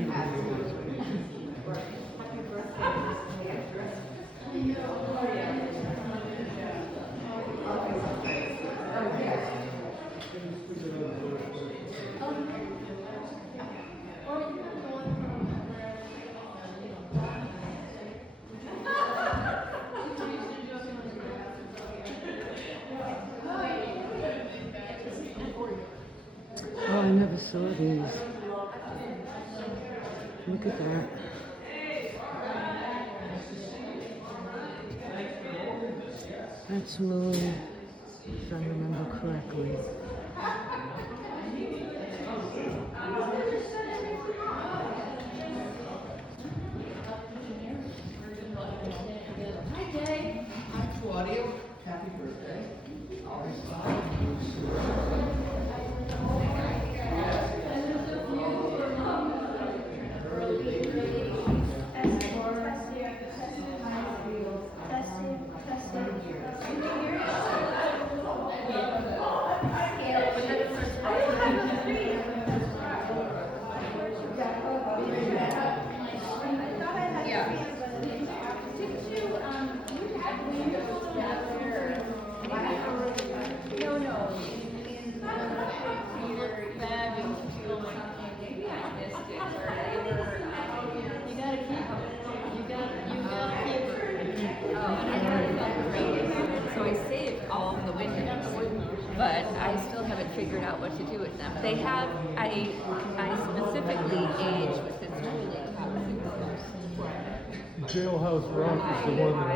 Oh, I never saw these. Look at that. That's moon, if I remember correctly. Hi, Jay. Hi, Claudia. Happy birthday. So I saved all of the widgets, but I still haven't figured out what to do with them. They have, I specifically age within Jailhouse Rock is the one that I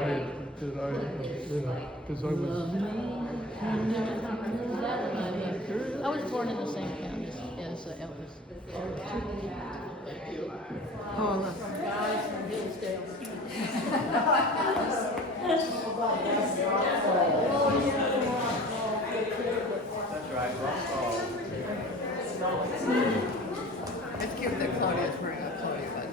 because I was. I was born in the same town as Elvis. Paula. Guys from Hillsdale. It's cute that Claudia's wearing a Claudia button.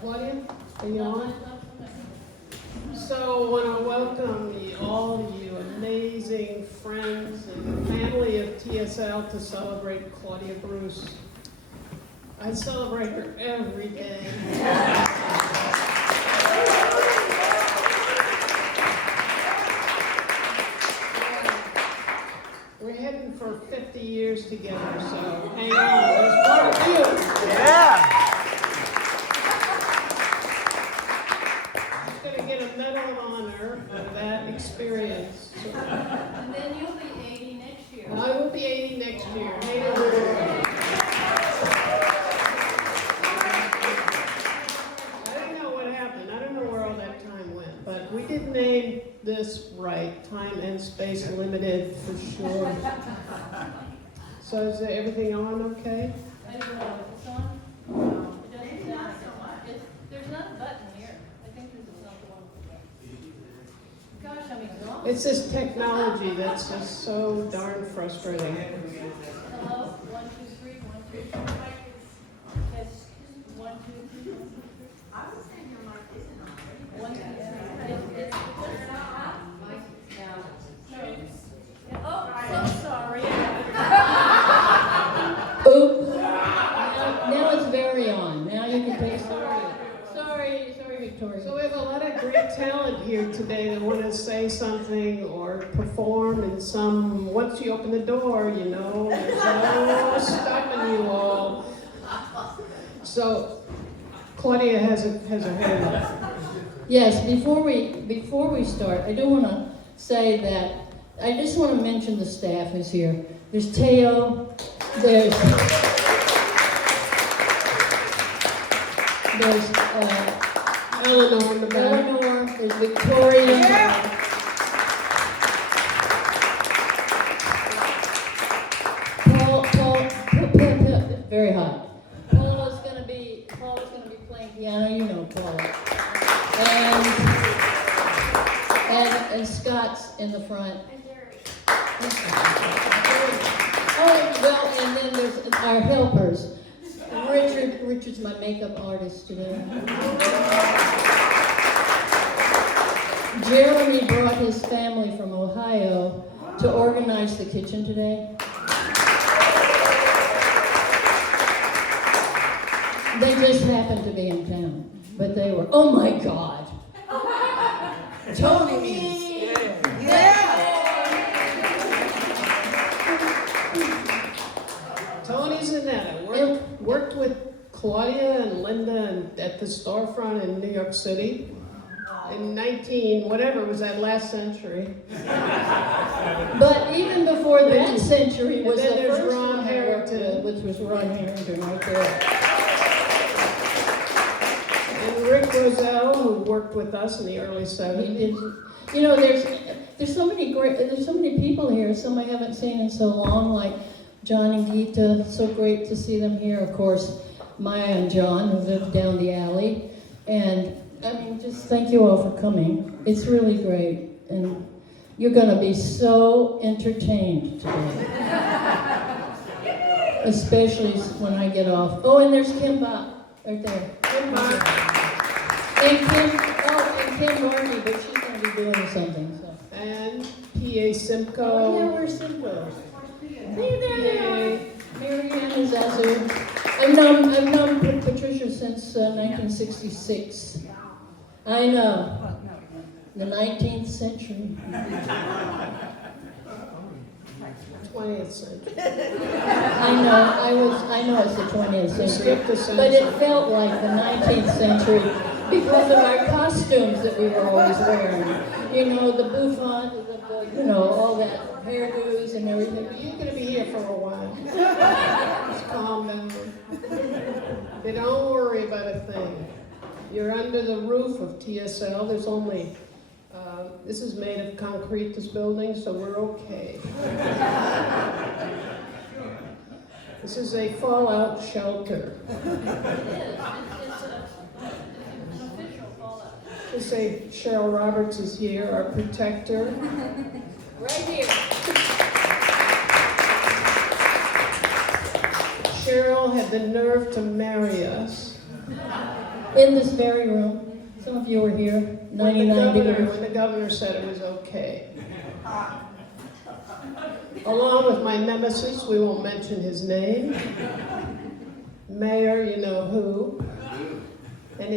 Claudia, are you on? So I want to welcome all of you amazing friends and family of TSL to celebrate Claudia Bruce. I celebrate her every day. We're heading for 50 years together, so hang on. There's more to do. Yeah. Get a medal of honor for that experience. And then you'll be 80 next year. I will be 80 next year. Hang on. I don't know what happened. I don't know where all that time went, but we did name this right, Time and Space Limited for sure. So is everything on okay? I don't know if it's on. No, it doesn't sound like it. There's not a button here. I think this is not the one. Gosh, I'm exhausted. It's this technology that's just so darn frustrating. Hello? 1, 2, 3, 1, 2, 3. Test. 1, 2, 3, 1, 2, 3. I was saying your mic isn't on. 1, 2, 3. It's on. No. here today that want to say something or perform in some, once you open the door, you know, there's no stopping you all. So, Claudia has her hand up. Yes, before we start, I do want to say that I just want to mention the staff who's here. There's Teo, there's Eleanor in the back. Eleanor, there's Victoria. Paul, very hot. Paula's gonna be playing piano, you know Paula. And Scott's in the front. Oh, well, and then there's our helpers. Richard's my makeup artist today. Jeremy brought his family from Ohio to organize the kitchen today. They just happened to be in town, but they were, oh my God. Tony! Tony's in that. I worked with Claudia and Linda at the storefront in New York City in whatever was that, last century. But even before that century was and then the there's first Ron one I worked Harrington. with, which was Ron Harrington right there. And Rick Roselle, who worked with us in the early He 70s. did, you know, there's so many people here, some I haven't seen in so long, like John and Geeta. So great to see them here. Of course, Maya and John, who live down the alley. And I mean, just thank you all for coming. It's really great. And you're going to be so entertained today. Especially when I get off. Oh, and there's Kim Bop right there. Kim Bop. And Kim Markey, but she's going to be doing something. So. And P.A. Simcoe. Oh, yeah, where's Simcoe? Hey, there they are. Mary Ann is Azur. I've known Patricia since 1966. I know. The 19th century. 20th century. I know it's the 20th century. Skipped the century. But it felt like the 19th century because of our costumes that we were always wearing. You know, the bouffant, you know, all that hairdos and everything. You're going to be here for a while. Just calm down. But don't worry about a thing. You're under the roof of TSL. There's only, this is made of concrete, this building, so we're okay. This is a fallout shelter. To say Cheryl Roberts is here, our protector. Right here. Cheryl had the nerve to marry us. In this very room. Some of you were here, 99 degrees. When the governor said it was okay. Along with my nemesis, we won't mention his name. Mayor, you know who. And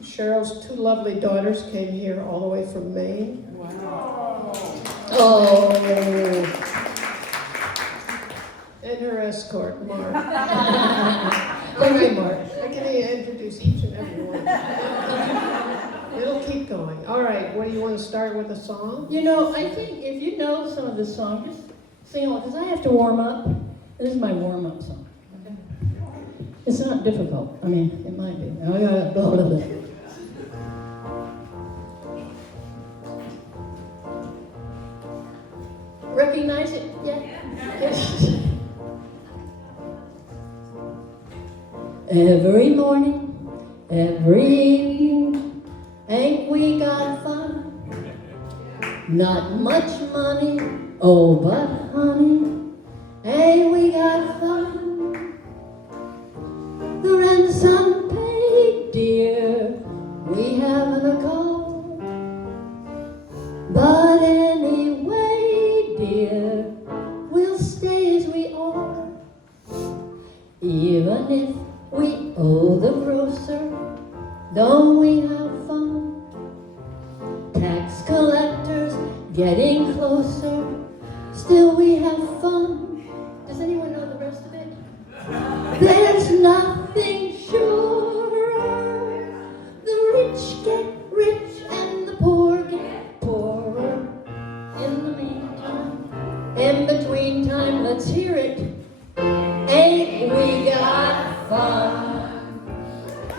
Cheryl's two lovely daughters came here all the way from Maine. Wow. Oh. And her escort, Mark. Thank you, Mark. I can introduce each and every one. It'll keep going. All right, what do you want to start with, a song? You know, I think if you know some of the songs, just sing along, because I have to warm up. This is my warm-up song. Okay? It's not difficult. I mean, it might be. Oh, yeah, blah, blah, blah. Recognize it? Yeah. Yes. Every morning, every evening, ain't we got fun? Not much money, oh, but honey, ain't we got fun? The rent's unpaid, dear, we haven't a call. But anyway, dear, we'll stay as we are. Even if we owe the grocer, don't we have fun?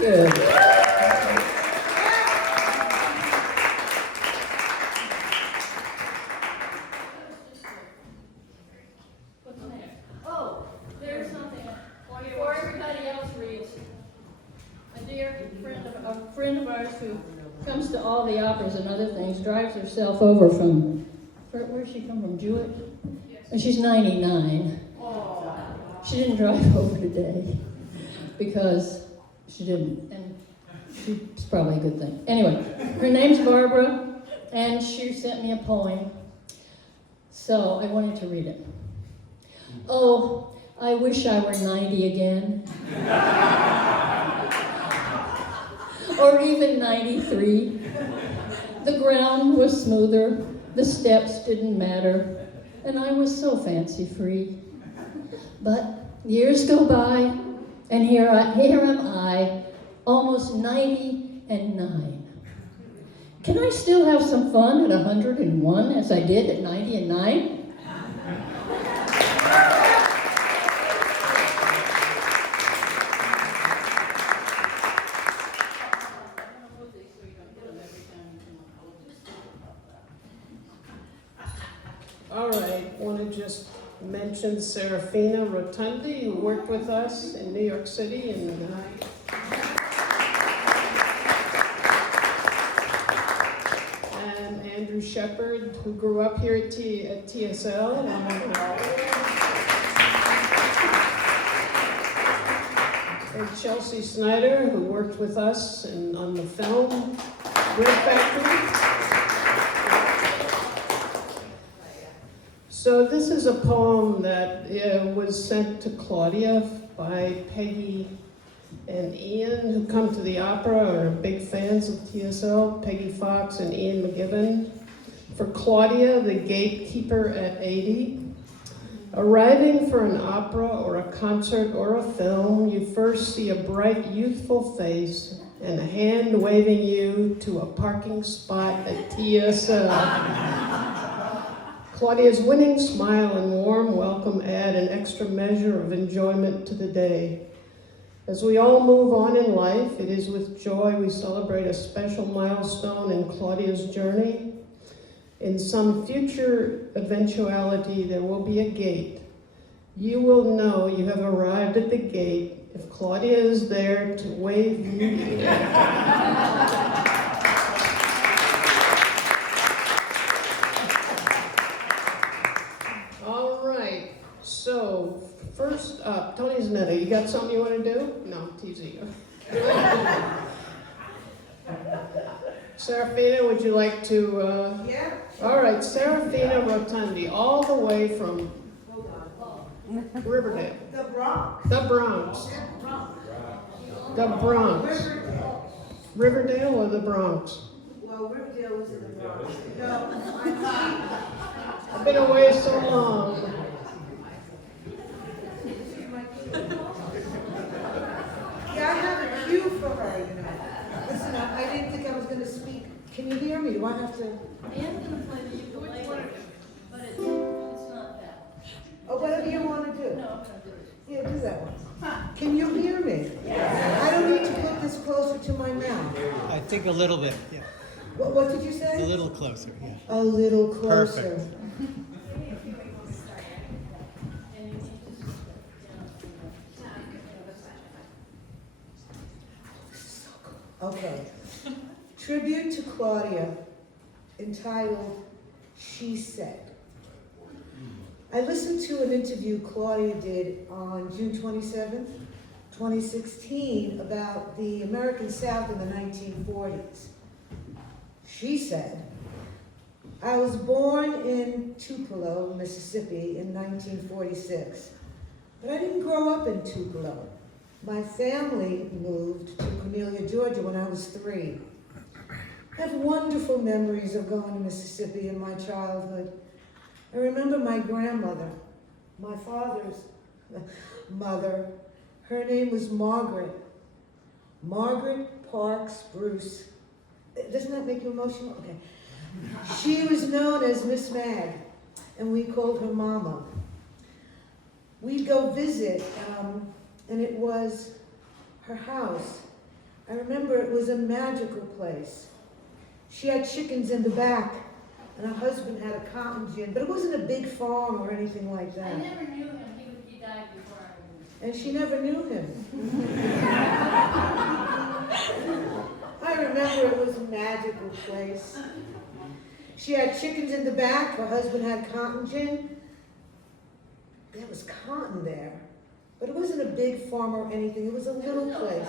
Good. What's next? Oh, there's something before everybody else reads. A dear friend of ours who comes to all the operas and other things drives herself over from, where's she come from, Jewett? And she's 99. She didn't drive over today because she didn't, and it's probably a good thing. Anyway, her name's Barbara, and she sent me a poem, so I wanted to read it. Oh, I wish I were 90 again. Or even 93. The ground was smoother, the steps didn't matter, and I was so fancy-free. But years go by, and here am I, almost 99. Can I still have some fun at 101 as I did at 90 and 9? All right, want to just mention Serafina Rotundi, who worked with us in New York City, and Andrew Shepard, who grew up here at TSL. And Chelsea Snyder, who worked with us on the film Red Factory. So this is a poem that was sent to Claudia by Peggy and Ian, who come to the opera, are big fans of TSL, Peggy Fox and Ian McGibbon. For Claudia, the gatekeeper at 80. Arriving for an opera or a concert or a film, you first see a bright, youthful face and a hand waving you to a parking spot at TSL. Claudia's winning smile and warm welcome add an extra measure of enjoyment to the day. As we all move on in life, it is with joy we celebrate a special milestone in Claudia's journey. In some future eventuality, there will be a gate. You will know you have arrived at the gate if Claudia is there to wave you in. All right, so first up, Tony Zanetta, you got something you want to do? No, teasing you. Serafina, would you like to? Yeah. All right, Serafina Rotundi, all the way from Riverdale. The Bronx. The Bronx. Yeah, Bronx. The Bronx. Riverdale. Riverdale or the Bronx? Well, Riverdale was in the Bronx. No, I've been away so long. yeah, I have a cue for her, you know. Listen, I didn't think I was going to speak. Can you hear me? Do I have to? I am going to play the ukulele, but it's not that. Oh, whatever you want to do. No, I'm going to do it. Yeah, do that one. Can you hear me? Yes. I don't need to put this closer to my mouth. I think a little bit, yeah. What did you A say? little closer, yeah. A little closer. Perfect. Okay. Tribute to Claudia, entitled She Said. I listened to an interview Claudia did on June 27th, 2016, about the American South in the 1940s. She said, I was born in Tupelo, Mississippi in 1946, but I didn't grow up in Tupelo. My family moved to Cornelia, Georgia when I was 3. I have wonderful memories of going to Mississippi in my childhood. I remember my grandmother, my father's mother. Her name was Margaret. Margaret Parks Bruce. Doesn't that make you emotional? Okay. She was known as Miss Mag, and we called her Mama. We'd go visit, and it was her house I remember it was a magical place. She had chickens in the back, and her husband had a cotton gin, but it wasn't a big farm or anything like that. I never knew him. He died before I moved. And she never knew him. I remember it was a magical place. She had chickens in the back, her husband had cotton gin. There was cotton there, but it wasn't a big farm or anything, it was a little place.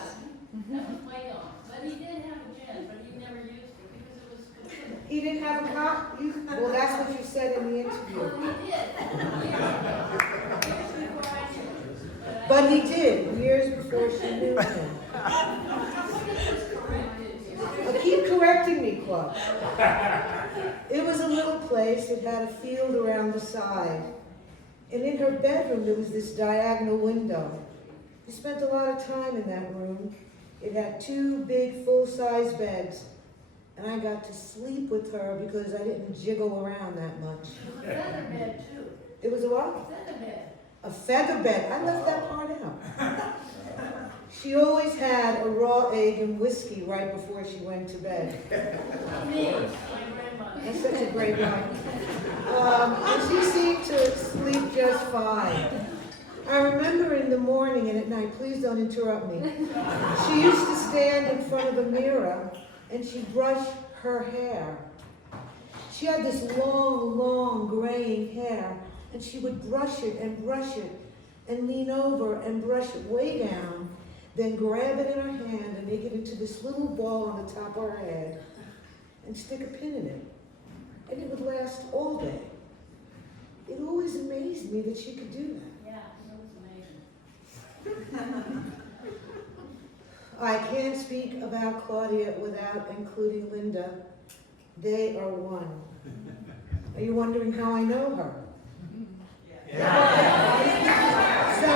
That was way on. But he did have a gin, but he never used it because it was complete. He didn't have a cotton? Well, that's what you said in the interview. Well, he did. Years before I knew him. But he did, years before she knew him. Keep correcting me, Claude. It was a little place, it had a field around the side. And in her bedroom, there was this diagonal window. We spent a lot of time in that room. It had 2 big full-size beds. And I got to sleep with her because I didn't jiggle around that much. It was a feather bed, too. It was a what? Feather bed. A feather bed. I left that part out. She always had a raw egg and whiskey right before she went to bed. Me, my grandmother. That's such a great line. And she seemed to sleep just fine. I remember in the morning and at night, please don't interrupt me. She used to stand in front of a mirror and she'd brush her hair. She had this long, long graying hair and she would brush it and lean over and brush it way down, then grab it in her hand and make it into this little ball on the top of her head and stick a pin in it. And it would last all day. It always amazed me that she could do that. Yeah, it was amazing. I can't speak about Claudia without including Linda. They are one. Are you wondering how I know her? So,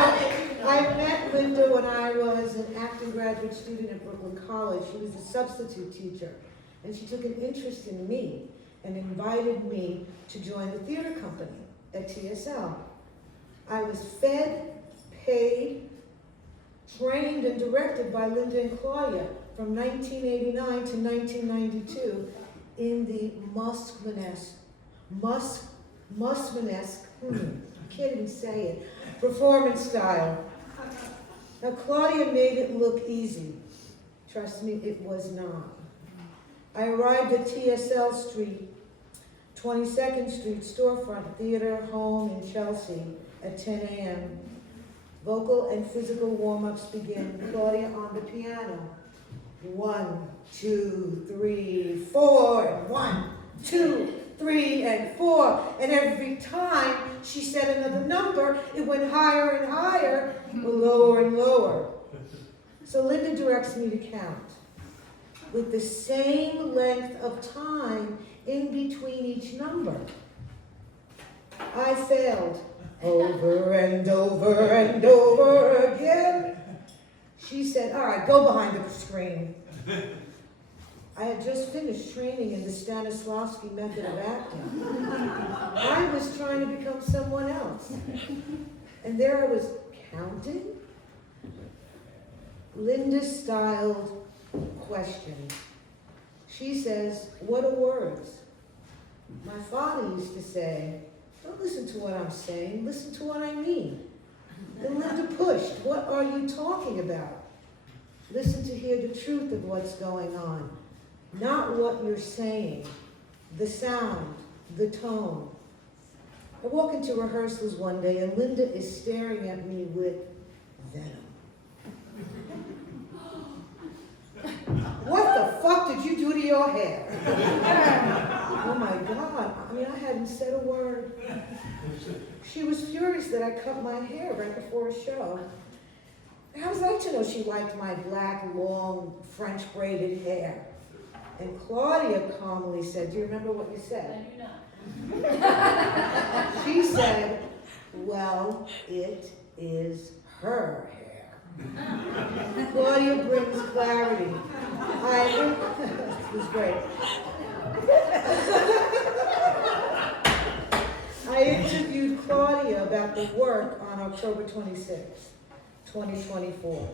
I met Linda when I was an acting graduate student at Brooklyn College. She was a substitute teacher, and she took an interest in me and invited me to join the theater company at TSL. I was fed, paid, trained, and directed by Linda and Claudia from 1989 to 1992 in the Muskmanesque, can't even say it, performance style. Now, Claudia made it look easy. Trust me, it was not. I arrived at TSL Street, 22nd Street storefront theater home in Chelsea at 10 a.m. Vocal and physical warm-ups begin. Claudia on the piano. 1, 2, 3, 4. 1, 2, 3, and 4. And every time she said another number, it went higher and higher, lower and lower. So Linda directs me to count with the same length of time in between each number. I failed over and over and over again. She said, all right, go behind the screen. I had just finished training in the Stanislavski method of acting. I was trying to become someone else. And there I was counting. Linda styled question. She says, what are words? My father used to say, don't listen to what I'm saying, listen to what I mean. Then Linda pushed, what are you talking about? Listen to hear the truth of what's going on, not what you're saying, the sound, the tone. I walk into rehearsals one day and Linda is staring at me with venom. What the fuck did you do to your hair? Oh my God, I mean, I hadn't said a word. She was furious that I cut my hair right before a show. How was I to know she liked my black, long, French braided hair? And Claudia calmly said, do you remember what you said? I do not. She said, well, it is her hair. Claudia brings clarity. This was great. I interviewed Claudia about the work on October 26th, 2024.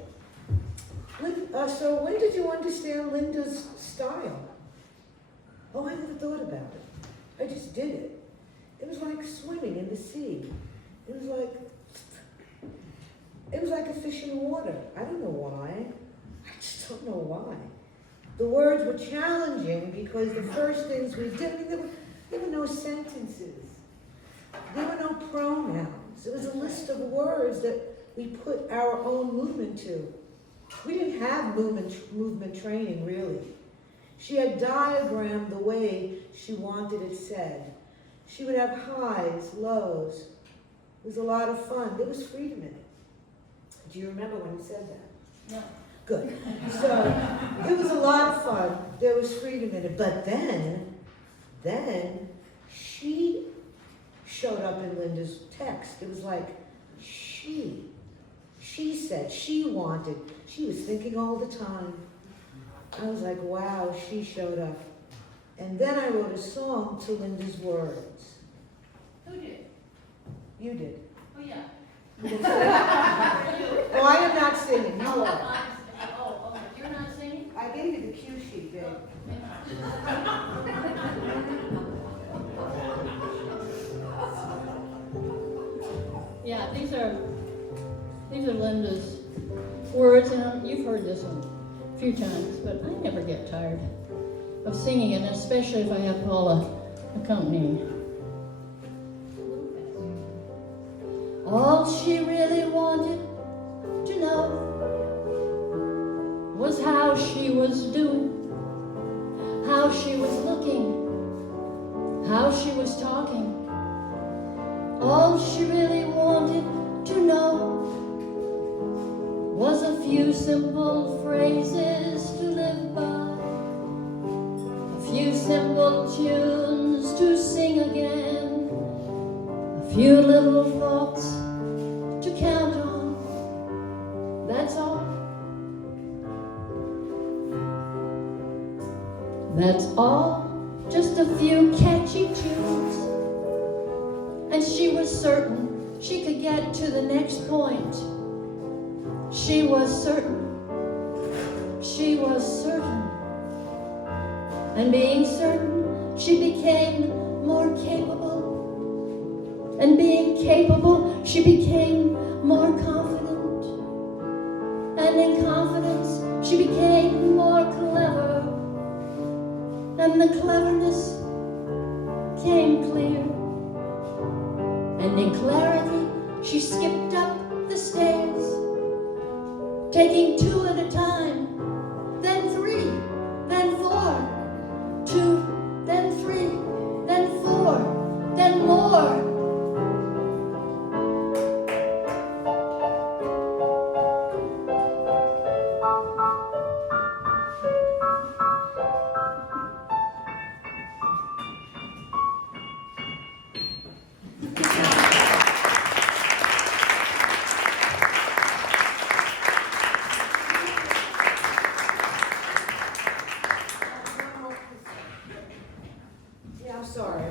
So when did you understand Linda's style? Oh, I never thought about it. I just did it. It was like swimming in the sea. It was like a fish in water. I don't know why. I just don't know why. The words were challenging because the first things we did, I mean, there were no sentences. There were no pronouns. It was a list of words that we put our own movement to. We didn't have movement training, really. She had diagrammed the way she wanted it said. She would have highs, lows. It was a lot of fun. There was freedom in it. Do you remember when you said that? No. Good. So it was a lot of fun. There was freedom in it. But then she showed up in Linda's text. It was like she said, she wanted, she was thinking all the time. I was like, wow, she showed up. And then I wrote a song to Linda's words. Who did? You did. Oh, yeah. You did sing? Oh, I am not singing. You are. Oh, okay. You're not singing? I gave you the cue sheet, babe. Yeah, these are Linda's words, and you've heard this one a few times, but I never get tired of singing it, especially if I have Paula accompanying. All she really wanted to know was how she was doing, how she was looking, how she was talking. All she really wanted to know was a few simple phrases to live by, a few simple tunes to sing again, a few little thoughts to count on. That's all. That's all. Just a few catchy tunes. And she was certain she could get to the next point. She was certain. She was certain. And being certain, she became more capable. And being capable, she became more confident. And in confidence, she became more clever. And the cleverness came clear. And in clarity, she skipped up the stairs, taking two at a time, then three, then four, two, then three, then four, then more. Yeah, I'm sorry.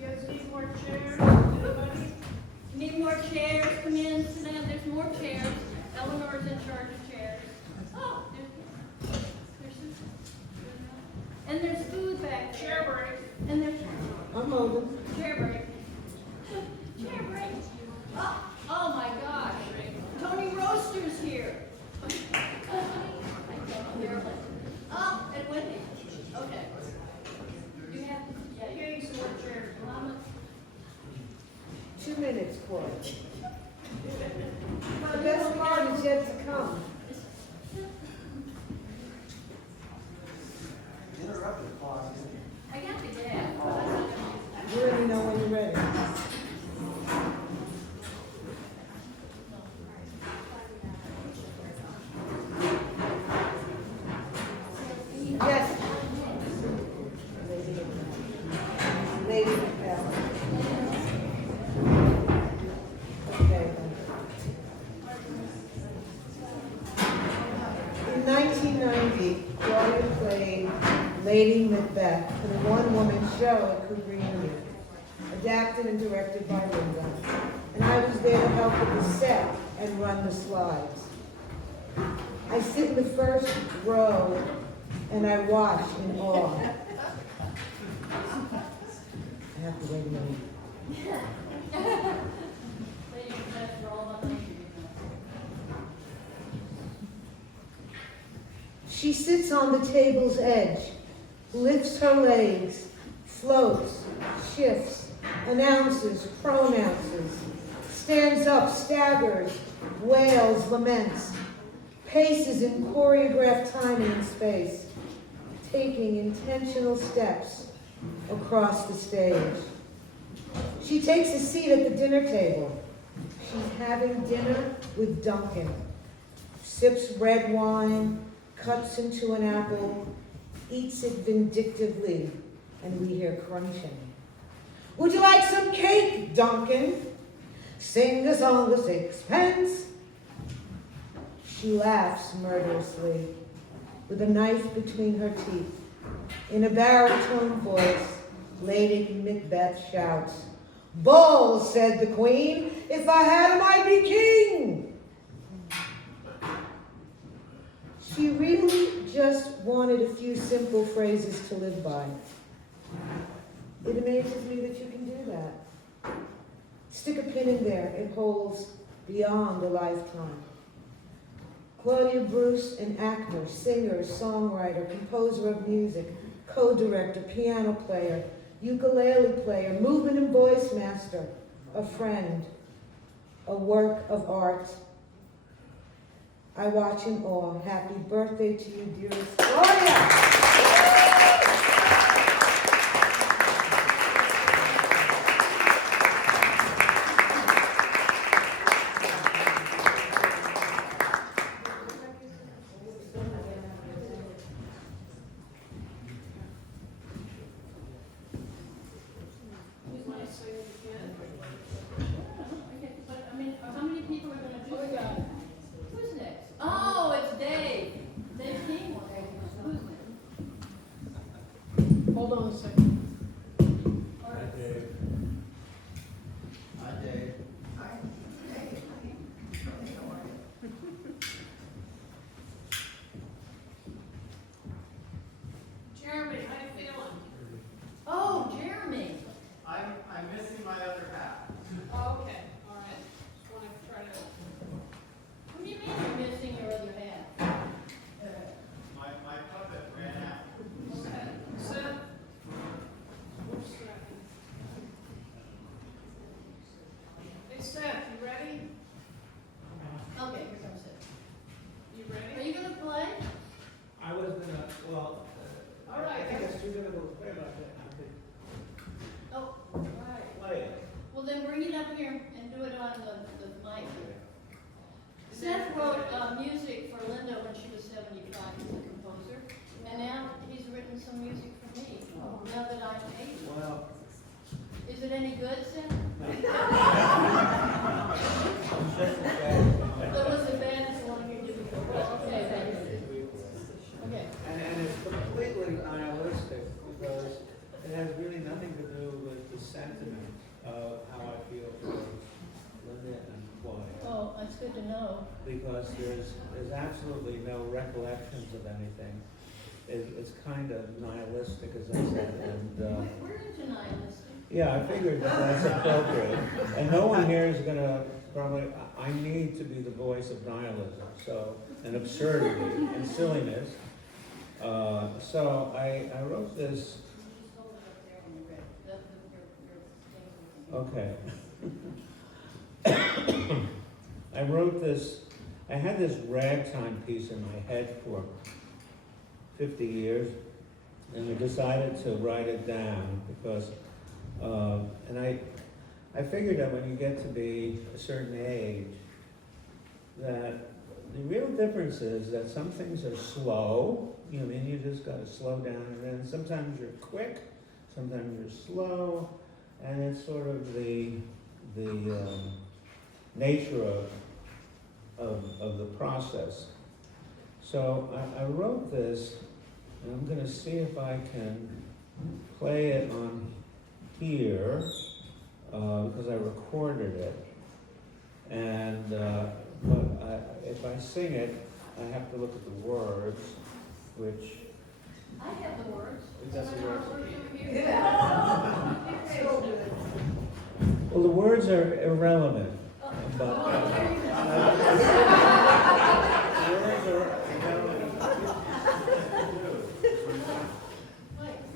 You guys need more chairs? Anybody? Need more chairs? Come in, sit down. There's more chairs. Eleanor's in charge of chairs. Oh, there's and there's food back there. Chair break. And there's I'm moving. chair break. Chair break. Oh my gosh. Tony Roaster's here. Oh, and Wendy. Okay. You have, yeah, You need some more chairs. 2 minutes, Claudia. The best part is yet to come. I got the dad. You let me know when you're ready. Yes. Lady Macbeth. Okay. In 1990, Claudia played Lady Macbeth in a one-woman show at Cooper Union, adapted and directed by Linda. And I was there to help with the set and run the slides. I sit in the first row and I watch in awe. I have to wait a minute. She sits on the table's edge, lifts her legs, floats, shifts, announces, pronounces, stands up, staggers, wails, laments, paces in choreographed timing and space, taking intentional steps across the stage. She takes a seat at the dinner table. She's having dinner with Duncan, sips red wine, cuts into an apple, eats it vindictively, and we hear crunching. Would you like some cake, Duncan? Sing a song of sixpence. She laughs murderously, with a knife between her teeth. In a baritone voice, Lady Macbeth shouts, "Balls," said the queen, "if I had 'em, I'd be king." She really just wanted a few simple phrases to live by. It amazes me that you can do that. Stick a pin in there. It holds beyond a lifetime. Claudia Bruce, an actor, singer, songwriter, composer of music, co-director, piano player, ukulele player, movement and voice master, a friend, a work of art. I watch in awe. Happy birthday to you, dearest Claudia! How many people are going to do that? Who's next? Oh, it's Dave. Dave King. Who's next? Hold on a second. Jeremy, how you feeling? Oh, Jeremy. I'm missing my other half. Okay, all right. Just want to try to. What do you mean you're missing your other half? My puppet ran out. Okay, Seth. Where's Seth? Hey Seth, you ready? Okay, here comes it. You Are ready? you going to play? I was gonna, well, All right. I think it's too difficult to play about that. I could Oh, right. play it. Well, then bring it up here and do it on the mic here. Seth wrote music for Linda when she was 75 as a composer, and now he's written some music for me, now that I'm 80. Well, Is it any good, Seth? That was a bad as one of your difficult. Okay, thank you. Okay. and it's completely nihilistic because it has really nothing to do with the sentiment of how I feel for Linda and Claudia. Oh, that's good to know. Because there's absolutely no recollections of anything. It's kind of nihilistic, as I said, and We're into nihilistic. yeah, I figured that that's appropriate. And no one here is gonna probably, I need to be the voice of nihilism, so, and absurdity and silliness. So I wrote this, Just hold it up there on the red. okay. I wrote this, I had this ragtime piece in my head for 50 years, and I decided to write it down because, and I figured that when you get to be a certain age, that the real difference is that some things are slow, you know, and you just gotta slow down, and then sometimes you're quick, sometimes you're slow, and it's sort of the nature of the process. So I wrote this, and I'm gonna see if I can play it on here, because I recorded it. And, but if I sing it, I have to look at the words, which. I have the words. That's the words. So good. Well, the words are irrelevant, but. The words are irrelevant.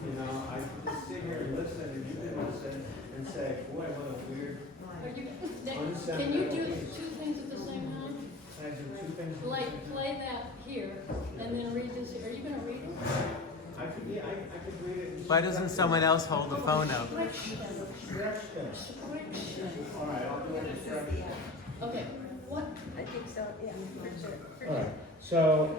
You know, I can just sit here and listen, and you can listen and say, boy, what a weird. Can you do two things at the same time? Can I do two things? Like play that here and then read this. Are you going to read it? I could, yeah, I could read it. Why doesn't someone else hold the phone up? Stretch them. All right, I'll do it in stretch. Okay. What? I think so, yeah, for sure. All right, so,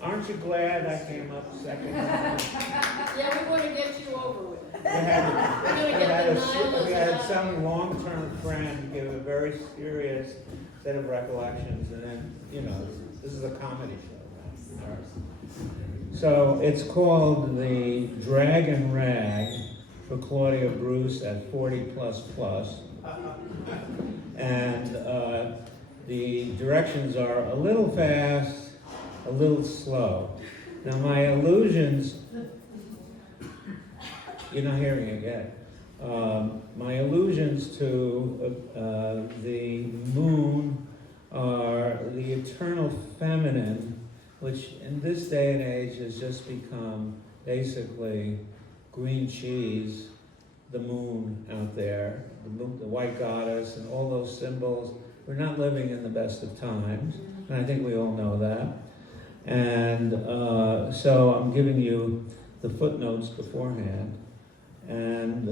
aren't you glad I came up second? Yeah, we want to get you over with. We had the nihilist we had out. some long-term friend give a very serious set of recollections, and then, you know, this is a comedy show. Right? So it's called The Drag and Rag for Claudia Bruce at 40++. And the directions are a little fast, a little slow. Now my allusions, you're not hearing it yet. My allusions to the moon are the eternal feminine, which in this day and age has just become basically green cheese, the moon out there, the white goddess, and all those symbols. We're not living in the best of times, and I think we all know that. And so I'm giving you the footnotes beforehand. And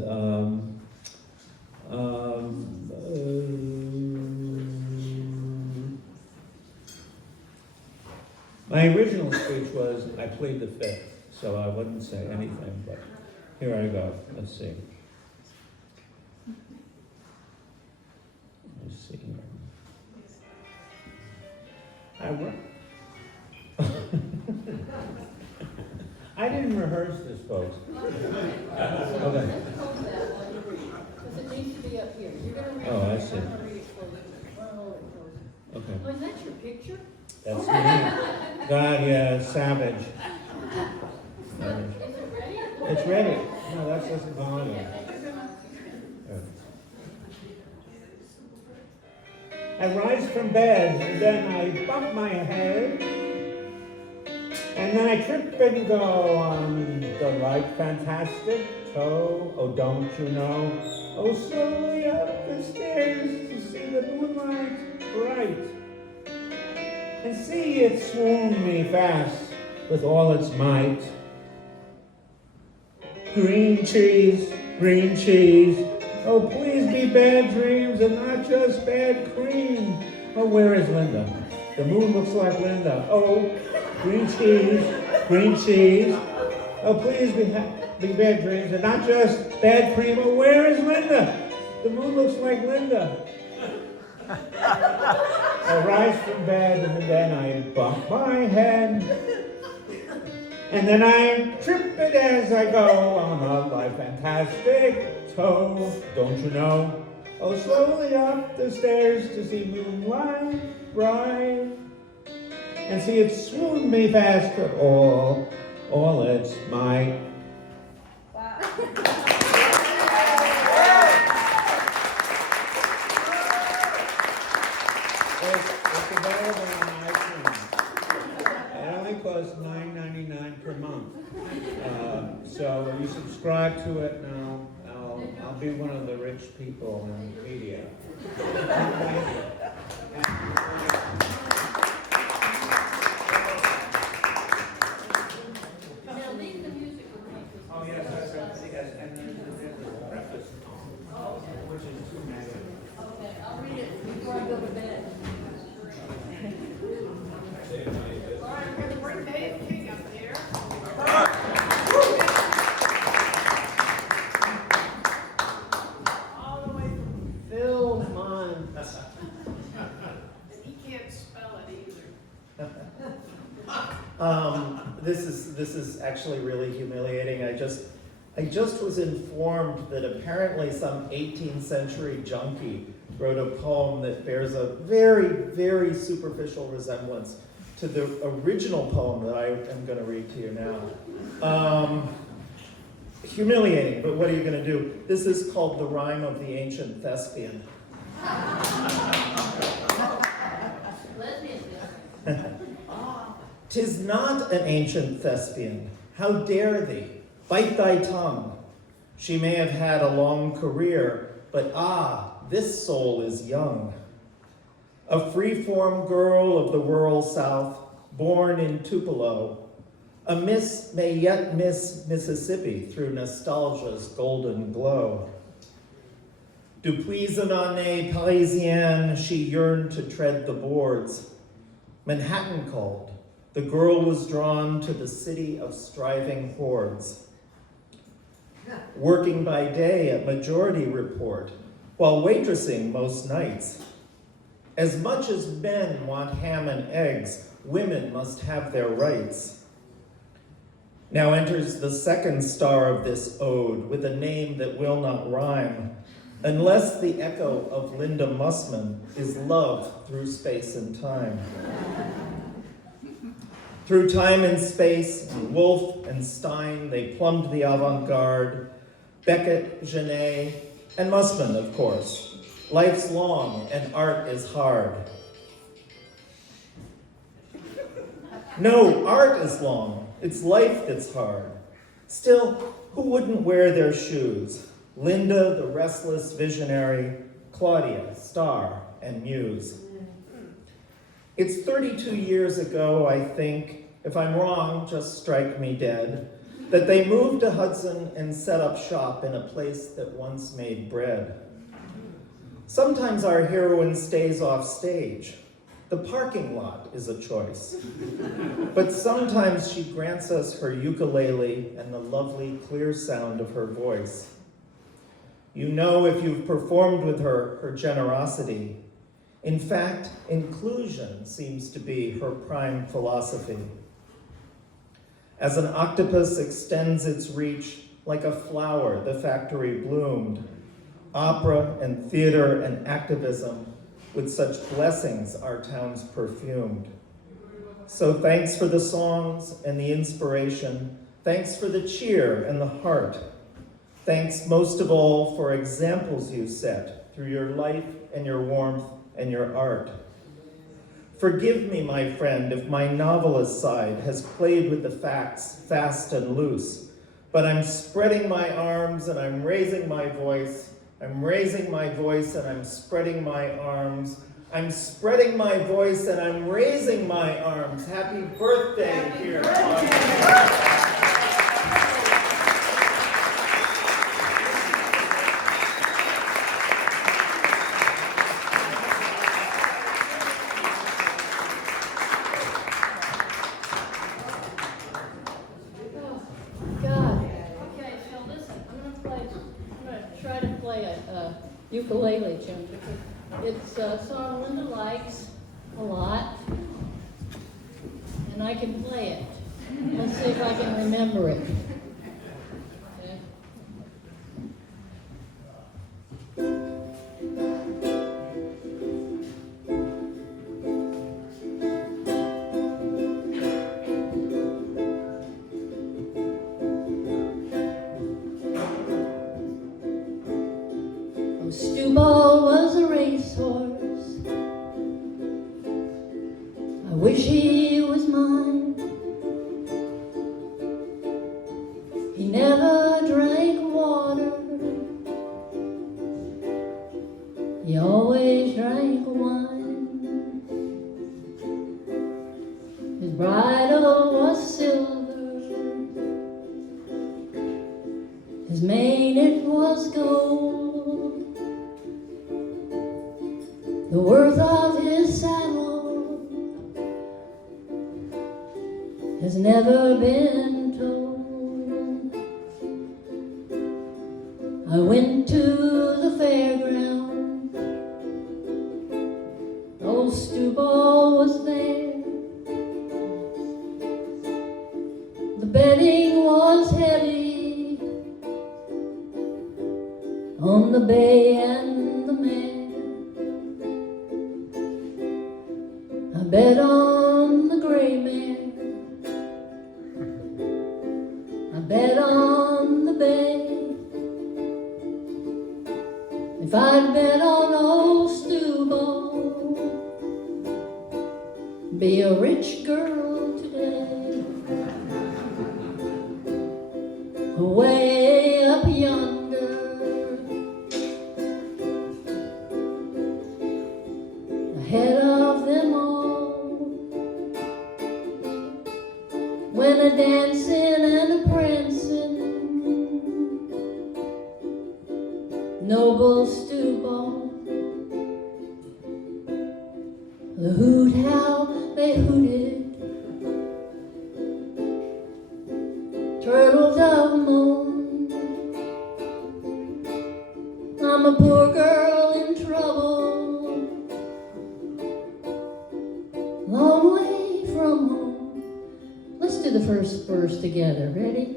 my original speech was, I plead the fifth, so I wouldn't say anything, but here I go. Let's see. Let's see here. I didn't rehearse this, folks. Okay. Because it needs to be up here. You're going to read Oh, I it. see. I'm gonna read it closer. Okay. Oh, is that your picture? That's me. God, yeah, savage. Savage. Is it ready? It's ready. No, that's just the volume. I rise from bed, and then I bump my head, and then I trip and go on the right fantastic toe. Oh, don't you know? Oh, slowly up the stairs to see the moonlight bright, and see it swoon me fast with all its might. Green cheese, green cheese. Oh, please be bad dreams and not just bad cream. Oh, where is Linda? The moon looks like Linda. Oh, green cheese, green cheese. Oh, please be bad dreams and not just bad cream. Oh, where is Linda? The moon looks like Linda. I rise from bed and then I bump my head. And then I trip it as I go on a light fantastic toe. Don't you know? Oh, slowly up the stairs to see moonlight bright, and see it swoon me fast with all its might. Wow. It's available on iTunes. It only costs $9.99 per month. So you subscribe to it now. I'll be one of the rich people in media. Thank you. Now leave the music with me. Oh, yes, yes, and there's the preface, which is too negative. Okay, I'll read it before I go to bed. All right, we're gonna bring Dave King up here. All the way from Philmont. And he can't spell it either. This is actually really humiliating. I just was informed that apparently some 18th century junkie wrote a poem that bears a very, very superficial resemblance to the original poem that I am going to read to you now. Humiliating, but what are you going to do? This is called The Rhyme of the Ancient Thespian. "'Tis not an ancient thespian. How dare thee? Bite thy tongue. She may have had a long career, but this soul is young. A free-form girl of the rural South, born in Tupelo, a miss may yet miss Mississippi through nostalgia's golden glow. Depuis une année parisienne, she yearned to tread the boards. Manhattan called. The girl was drawn to the city of striving hordes. Working by day at Majority Report, while waitressing most nights. As much as men want ham and eggs, women must have their rights. Now enters the second star of this ode with a name that will not rhyme, unless the echo of Linda Mussman is love through space and time. Through time and space, Woolf and Stein, they plumbed the avant-garde, Beckett, Genet, and Mussman, of course. Life's long and art is hard. No, art is long. It's life that's hard. Still, who wouldn't wear their shoes? Linda, the restless visionary, Claudia, star and muse. It's 32 years ago, I think, if I'm wrong, just strike me dead, that they moved to Hudson and set up shop in a place that once made bread. Sometimes our heroine stays off stage. The parking lot is a choice. But sometimes she grants us her ukulele and the lovely, clear sound of her voice. You know, if you've performed with her, her generosity. In fact, inclusion seems to be her prime philosophy. As an octopus extends its reach, like a flower the factory bloomed, opera and theater and activism, with such blessings our town's perfumed. So thanks for the songs and the inspiration. Thanks for the cheer and the heart. Thanks most of all for examples you set through your life and your warmth and your art. Forgive me, my friend, if my novelist side has played with the facts fast and loose, but I'm spreading my arms and I'm raising my voice. I'm raising my voice and I'm spreading my arms. I'm spreading my voice and I'm raising my arms. Happy birthday, dear Claudia. Ukulele tune. It's a song Linda likes a lot, and I can play it. Let's see if I can remember it. Stewball was a racehorse. I wish he was mine. He never drank water. He always drank wine. His bridle was silver. His mane it was gold. The worth of his saddle has never been told. I went to the fairground. Old Stewball was there. The betting was heavy on the bay and the mare. I bet on the grave when a dancing and a prancing, noble Steuben, the hoot how they hooted, turtle dove moon. I'm a poor girl in trouble, long way from home. Let's do the first verse together. Ready?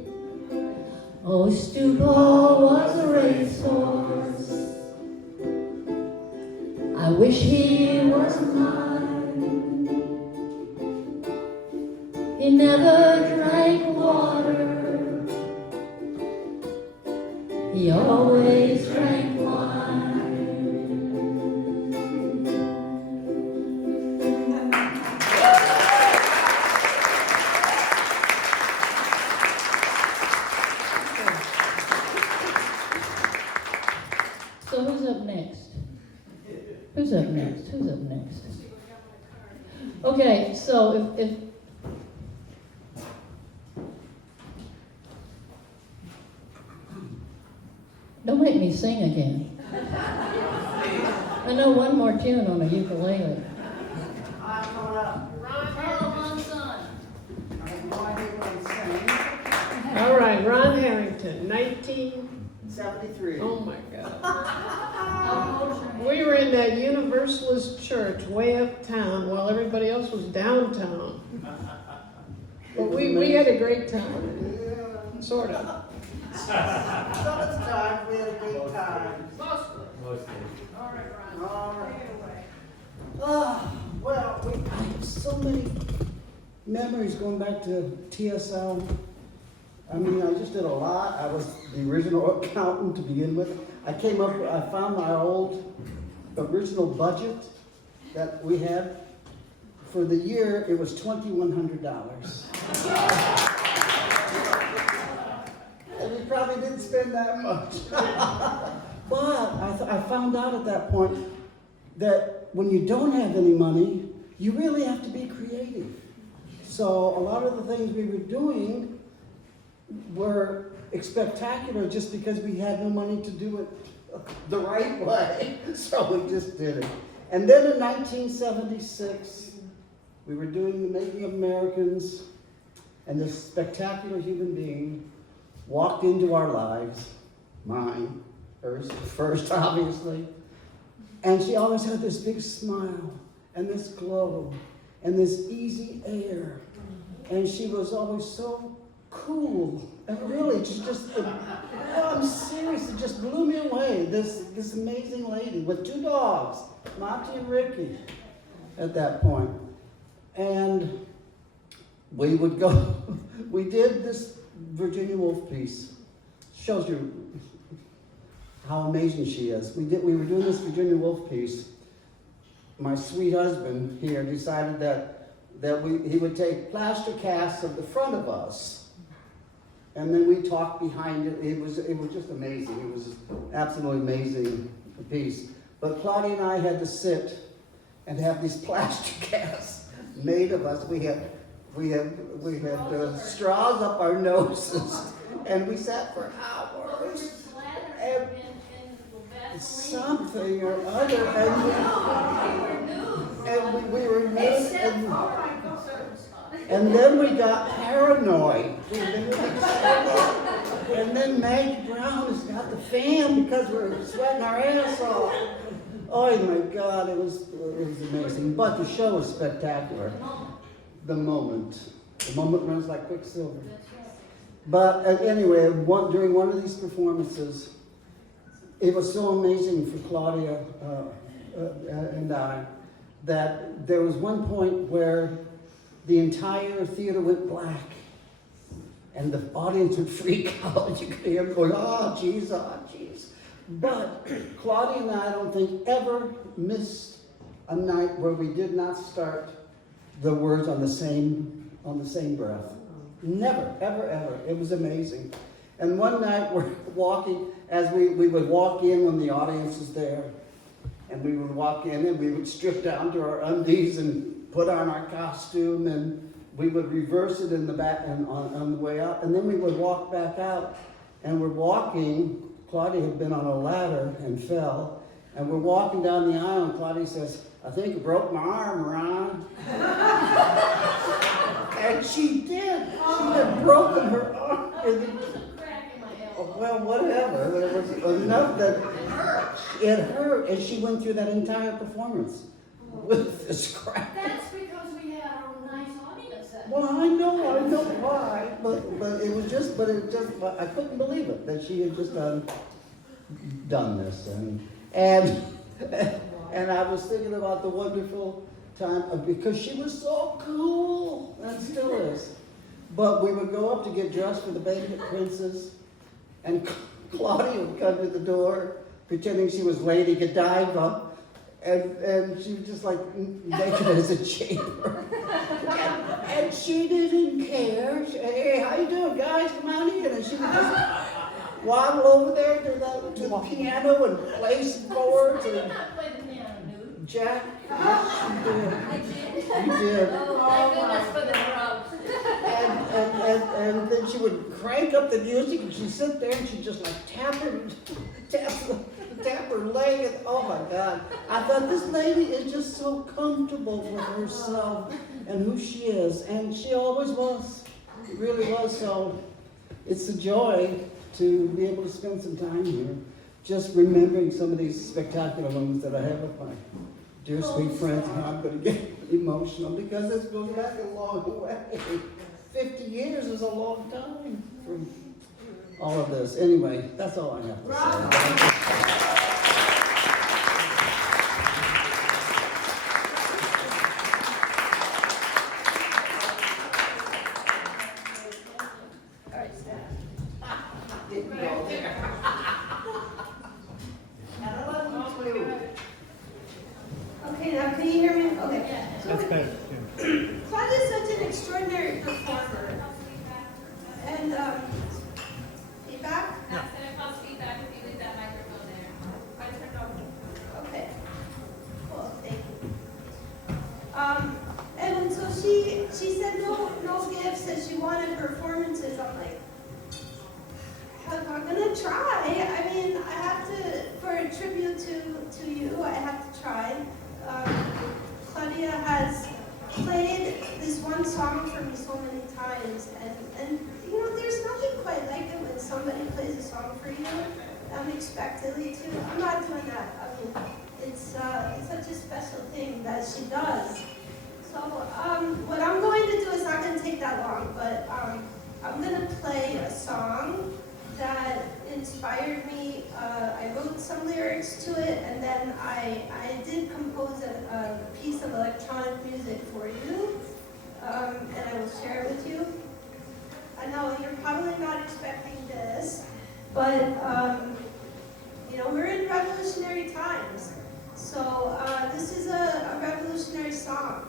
Oh, Steuben was a racehorse. I wish he was mine. He never drank water. He always drank wine. So who's up next? Who's up next? Who's up next? Okay, so if don't make me sing again. I know one more tune on a ukulele. All right, Ron Harrington, 73. Oh my God. We were in that Universalist church way uptown while everybody else was downtown. But we had a great time. Sort of. Some of the time, we had a great time. All right. Well, I have so many memories going back to TSL. I mean, I just did a lot. I was the original accountant to begin with. I found my old original budget that we had. For the year, it was $2,100. And we probably didn't spend that much. But I found out at that point that when you don't have any money, you really have to be creative. So a lot of the things we were doing were spectacular just because we had no money to do it the right way. So we just did it. And then in 1976, we were doing The Making of Americans, and this spectacular human being walked into our lives, mine, hers first, obviously. And she always had this big smile, and this glow, and this easy air. And she was always so cool, and really I'm serious, it just blew me away. This amazing lady with 2 dogs, Monty and Ricky, at that point. And we would go, we did this Virginia Woolf piece. Shows you how amazing she is. We were doing this Virginia Woolf piece. My sweet husband here decided that he would take plaster casts of the front of us, and then we talked behind it. It was just amazing. It was absolutely amazing piece. But Claudia and I had to sit and have these plaster casts made of us. We had straws up our noses, and we sat for hours. And something or other, and we were nude, and then we got paranoid. And then Maggie Brown has got the fan because we're sweating our ass off. Oh my God, it was amazing. But the show was spectacular. The moment runs like quicksilver. But anyway, during one of these performances, it was so amazing for Claudia and I that there was one point where the entire theater went black, and the audience would freak out. You could hear them going, oh, geez. But Claudia and I don't think ever missed a night where we did not start the words on the same breath. Never, ever, ever. It was amazing. And one night we're walking, as we would walk in when the audience is there, and we would walk in and we would strip down to our undies and put on our costume, and we would reverse it in the back and on the way out, and then we would walk back out, and we're walking. Claudia had been on a ladder and fell, and we're walking down the aisle, and Claudia says, "I think I broke my arm, Ron." And she did. She had broken her arm. Well, whatever. There was enough that it hurt, and she went through that entire performance with this crack. That's because we had our nice audience. Well, I know why, but I couldn't believe it that she had just done this, and I was thinking about the wonderful time because she was so cool and still is. But we would go up to get dressed for the Baby Princess, and Claudia would come to the door pretending she was Lady Godiva. And she was just like naked as a chamber. And she didn't care. Hey, how you doing, guys? Come on in. And she would just waddle over there to the piano and play some chords. I did And not play the piano, dude. Jack, yes, you did. I did? You did. Oh, thank goodness for the drums. And then she would crank up the music, and she'd sit there and she'd just like tap her leg, and oh my God. I thought this lady is just so comfortable with herself and who she is, and she always was. It really was. So it's a joy to be able to spend some time here, just remembering some of these spectacular moments that I have with my dear sweet friends. And I'm going to get emotional because this goes back a long way. 50 years is a long time from all of this. Anyway, that's all I have to say. Okay, now can you hear me? Okay. That's better. Claudia is such an extraordinary performer. And feedback? That's gonna cause feedback if you leave that microphone there. I turned off. Okay. Cool, thank you. And so she said no gifts, and she wanted performances. I'm like, I'm gonna try. I mean, I have to, for a tribute to you, I have to try. Claudia has played this one song for me so many times, and you know, there's nothing quite like it when somebody plays a song for you unexpectedly too. I'm not doing that. I mean, it's such a special thing that she does. So what I'm going to do is not going to take that long, but I'm going to play a song that inspired me. I wrote some lyrics to it, and then I did compose a piece of electronic music for you, and I will share it with you. I know you're probably not expecting this, but you know, we're in revolutionary times, so this is a revolutionary song.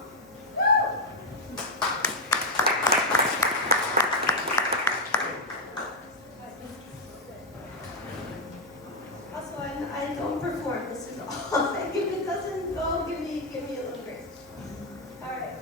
Also, I don't perform. This is all. If it doesn't go, give me a little grace. All right.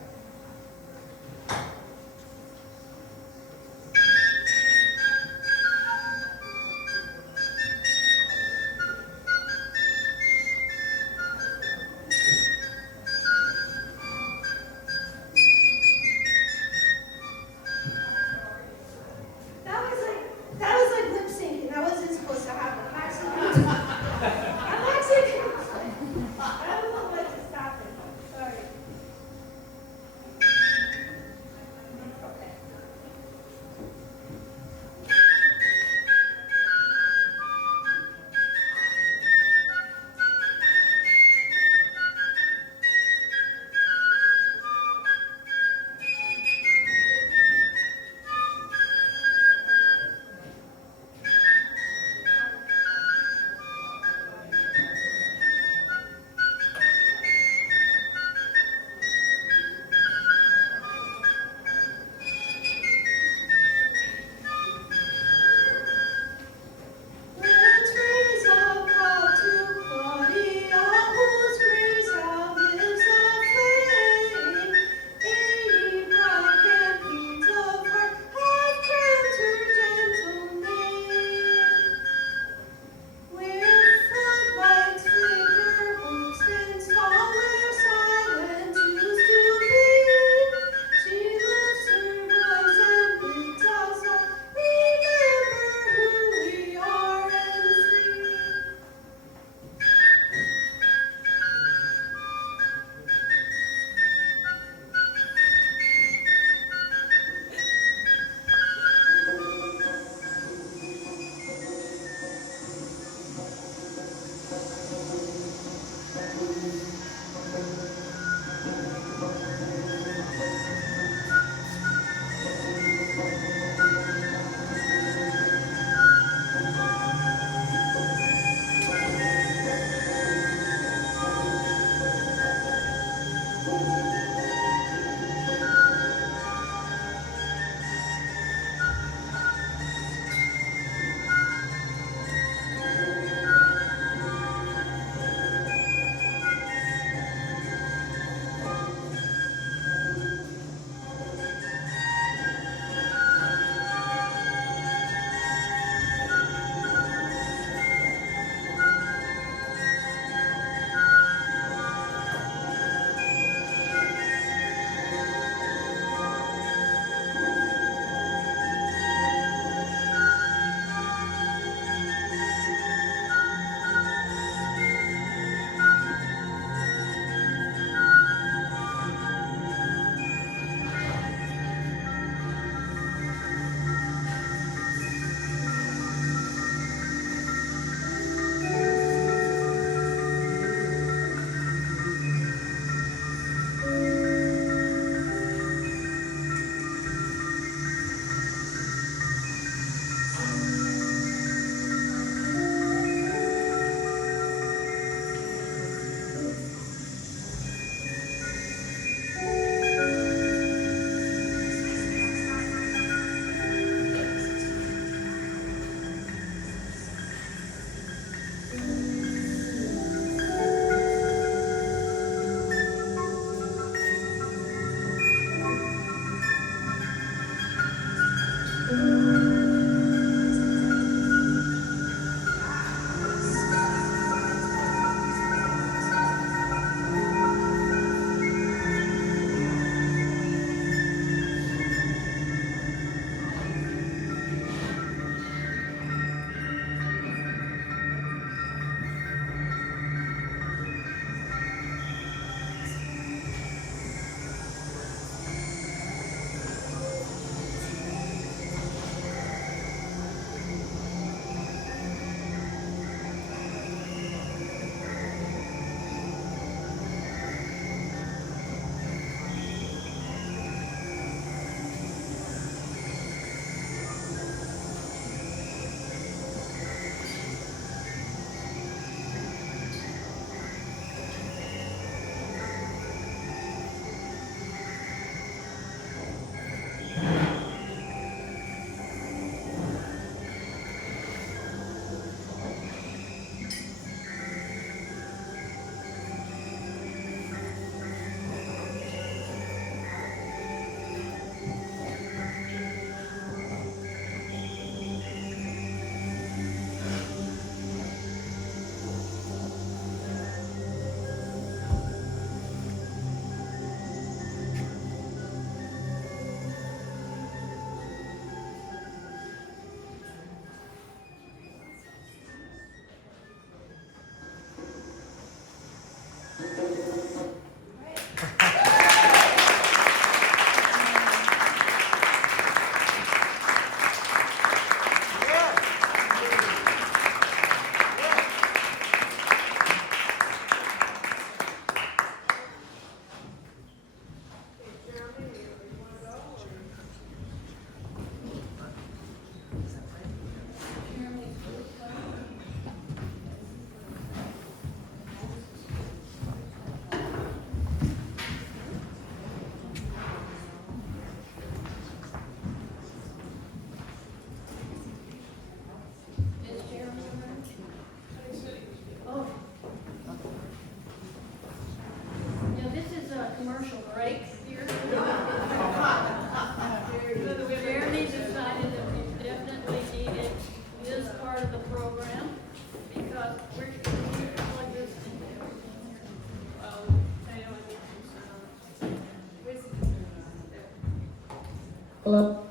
Hello?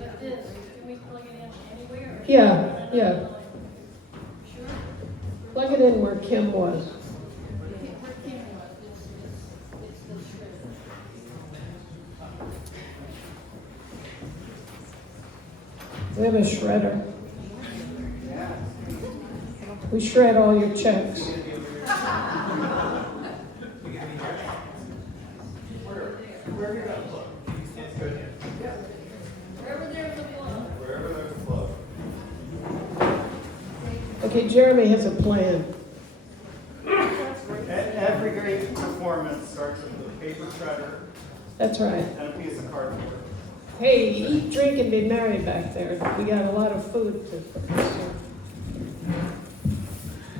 Like this, can we plug it in anywhere? Yeah, yeah. Plug it in where Kim was. We have a shredder. We shred all your checks. Okay, Jeremy has a plan. Every great performance starts with a paper shredder That's right. and a piece of cardboard. Hey, eat, drink, and be merry back there. We got a lot of food to consume.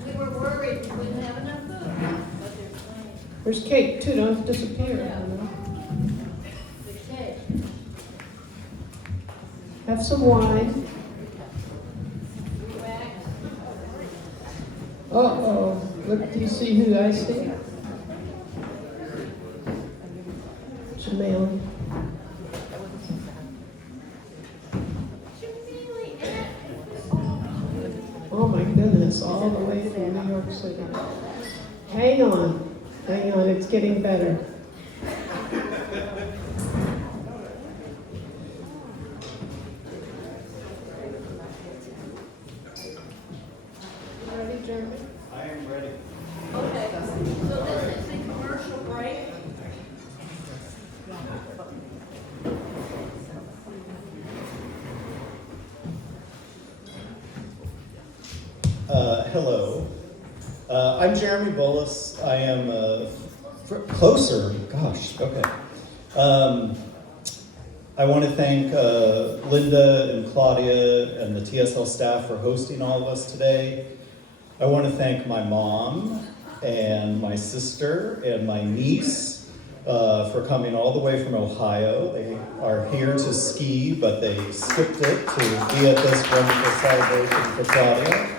We were worried we wouldn't have enough food, but they're playing There's cake too, don't disappear. You know? the cake. Have some wine. Uh-oh, look, do you see who I see? Jamel. Oh my goodness, all the way from New York City. Hang on, it's getting better. Ready, Jeremy? I am ready. Okay, so this is the commercial break. Hello. I'm Jeremy Bullis. I am closer. Gosh, okay. I want to thank Linda and Claudia and the TSL staff for hosting all of us today. I want to thank my mom and my sister and my niece for coming all the way from Ohio. They are here to ski, but they skipped it to be at this wonderful celebration for Claudia.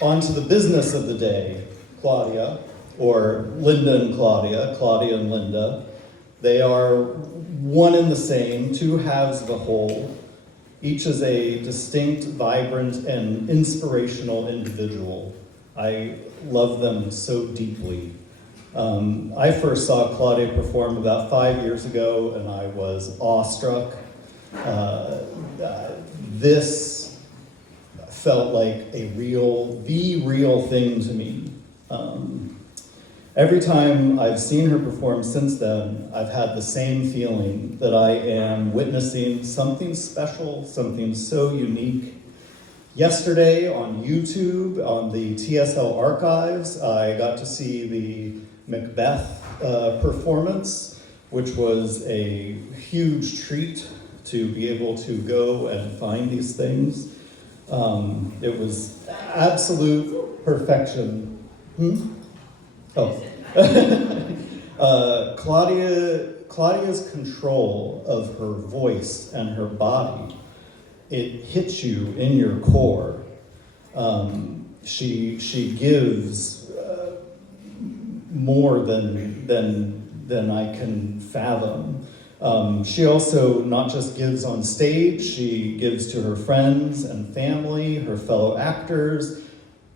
On to the business of the day, Claudia, or Linda and Claudia, Claudia and Linda. They are one and the same, two halves of a whole. Each is a distinct, vibrant, and inspirational individual. I love them so deeply. I first saw Claudia perform about 5 years ago, and I was awestruck. This felt like the real thing to me. Every time I've seen her perform since then, I've had the same feeling that I am witnessing something special, something so unique. Yesterday on YouTube, on the TSL archives, I got to see the Macbeth performance, which was a huge treat to be able to go and find these things. It was absolute perfection. Claudia's control of her voice and her body, it hits you in your core. She gives more than I can fathom. She also not just gives on stage, she gives to her friends and family, her fellow actors,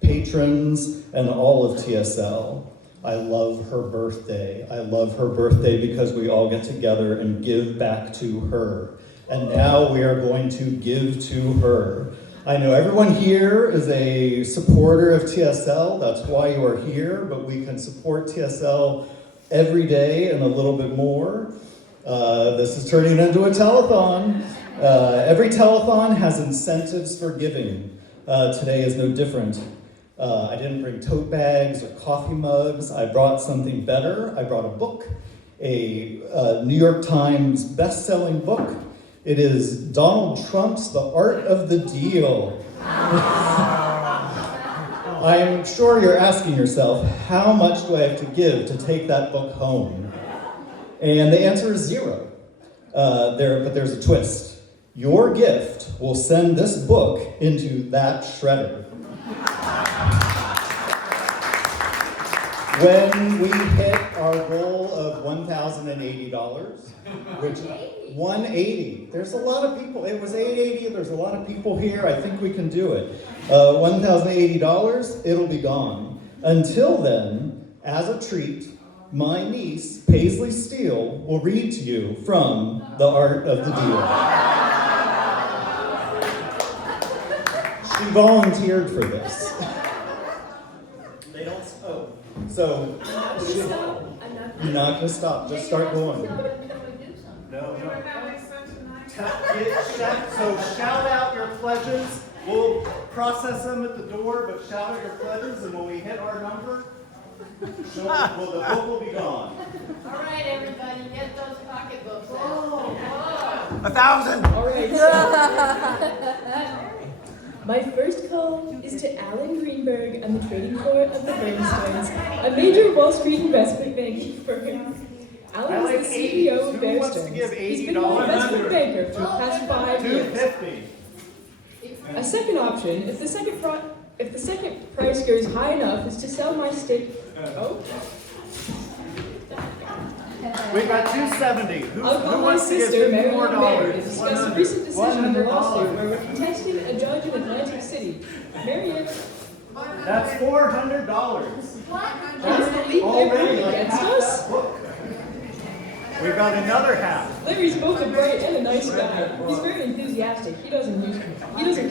patrons, and all of TSL. I love her birthday. I love her birthday because we all get together and give back to her. And now we are going to give to her. I know everyone here is a supporter of TSL. That's why you are here, but we can support TSL every day and a little bit more. This is turning into a telethon. Every telethon has incentives for giving. Today is no different. I didn't bring tote bags or coffee mugs. I brought something better. I brought a book, a New York Times best-selling book. It is Donald Trump's The Art of the Deal. I'm sure you're asking yourself, how much do I have to give to take that book home? And the answer is zero. But there's a twist. Your gift will send this book into that shredder. When we hit our goal of $1,080, which 180, there's a lot of people, it was 880, there's a lot of people here, I think we can do it. $1,080, it'll be gone. Until then, as a treat, my niece, Paisley Steele, will read to you from The Art of the Deal. She volunteered for this. They don't, oh, so, you're not gonna stop, just start going. No. So shout out your pledges. We'll process them at the door, but shout out your pledges, and when we hit our number, the book will be gone. All right, everybody, get those pocketbooks out. 1,000. All right. My first call is to Alan Greenberg on the trading floor of the Bernsteins, a major Wall Street investment banking firm. Alan is the CEO of Bear Stearns. He's been an investment banker for the past 5 years. A second option, if the second price goes high enough, is to sell my stake. Oh. We got 270. Who I'll call my wants to give sister, $50 more Mary, to discuss a recent decision in the $100. lawsuit where we're contesting a judge in Atlantic City. Marianne, That's $400. that's the lead Already, they're like against half us. that book. We got another half. Larry's both a bright and a nice guy. He's very enthusiastic. He doesn't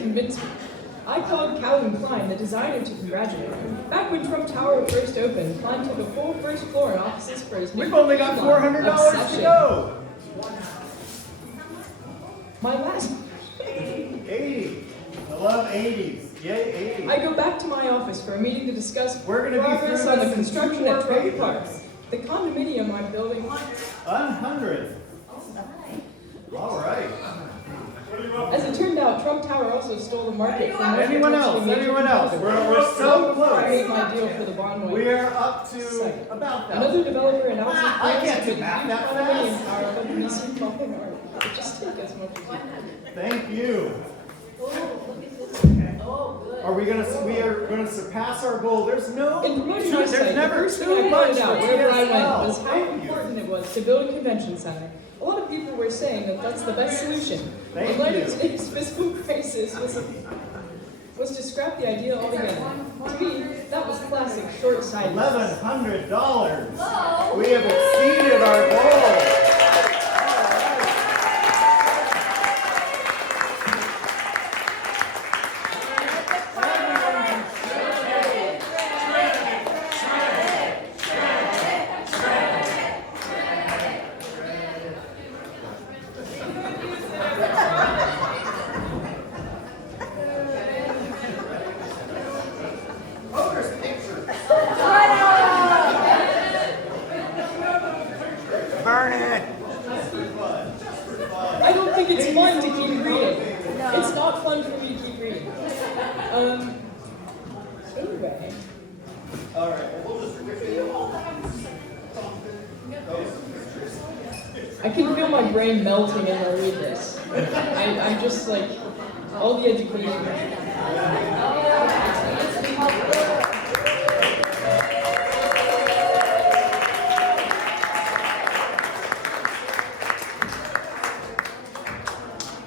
convince me. I called Calvin Klein, the designer, to congratulate him. Back when Trump Tower first opened, Klein took a full first floor in offices for his new We've only got $400 to go. My last 80. I love 80s. Yay, 80. I go back to my office for a meeting to discuss We're gonna be progress through on this the in construction 2 at more Trump pages. Park. The condominium I'm building. 100. All right. As it turned out, Trump Tower also stole the market from Anyone else? Anyone else? We're so I close. made my deal for the Bonway. We are up to about that. Another developer announced his I plans can't to do put math huge that condominium fast. tower above the museum fucking art. It just take as much as you Thank you. Are we gonna surpass our goal? There's no. In promoting my There's site, the never first thing too I much pointed out for wherever I went TSL. was how Thank you. important it was to build a convention center. A lot of people were saying that that's the best solution. Thank In light of you. today's fiscal crisis was to scrap the idea altogether. To me, that was classic short-sightedness. $1,100. We have exceeded our goal. Burn it. I don't think it's fun to keep reading. It's not fun for me to keep reading. Anyway. All right. Well, we'll just I can feel my brain melting as I read this. I'm just like, all the education.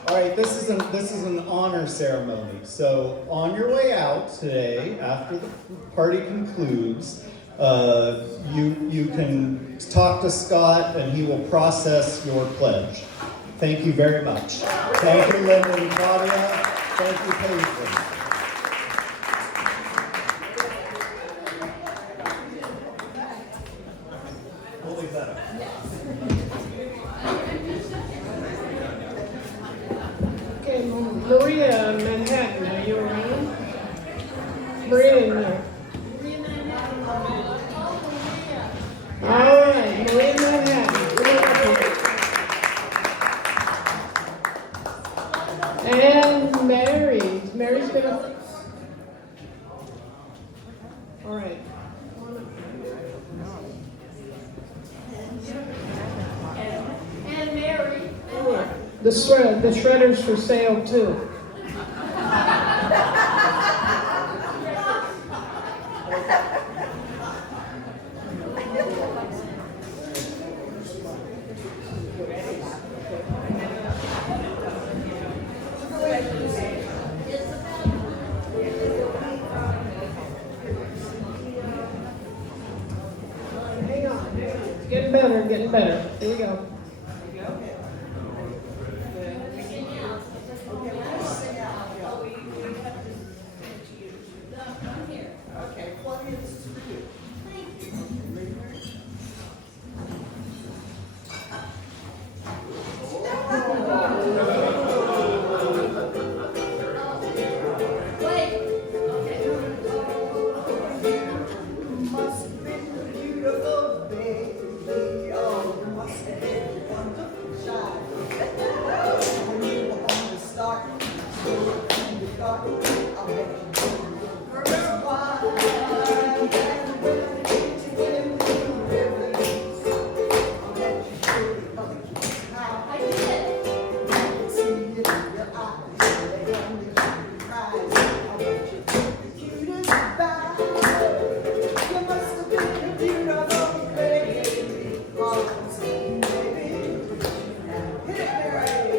All right, this is an honor ceremony. So on your way out today, after the party concludes, you can talk to Scott and he will process your pledge. Thank you very much. Thank you, Linda and Claudia. Thank you, Paisley. We'll leave that up. Okay, Maria Manhattan, are you around? Maria in there. All right, Maria Manhattan. Come on up here. And Mary. Mary's gonna. All right. And Mary. The shredder's for sale too. getting better. Here we go. Okay, Claudia, this is for you. Must have been beautiful, baby. Oh, must have been wonderful child. When you were on the start, in the garden, I'll bet you didn't. First wild, and when I get to win the rivers, I'll bet you surely love how I did. I can see it in your eyes, they only give you cries. I'll bet you took the cutest bow. You must have been a beautiful baby. Oh, baby. Now hit it, Mary.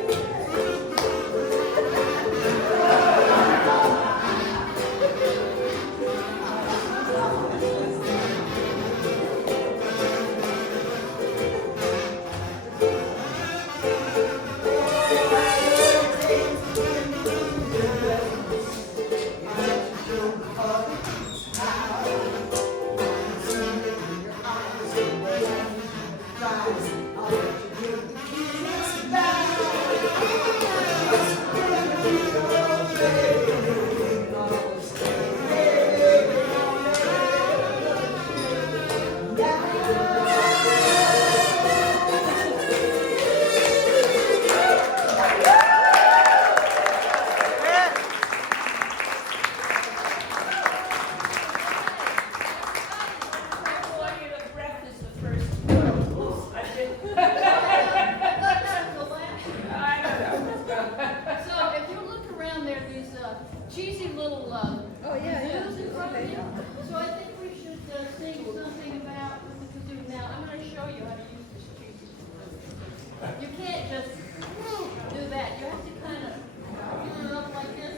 So if you look around there, these cheesy little kazoos in front of you. So I think we should sing something about with the kazoo. Now I'm going to show you how to use this cheesy kazoo. You can't just do that. You have to kind of give it up like this.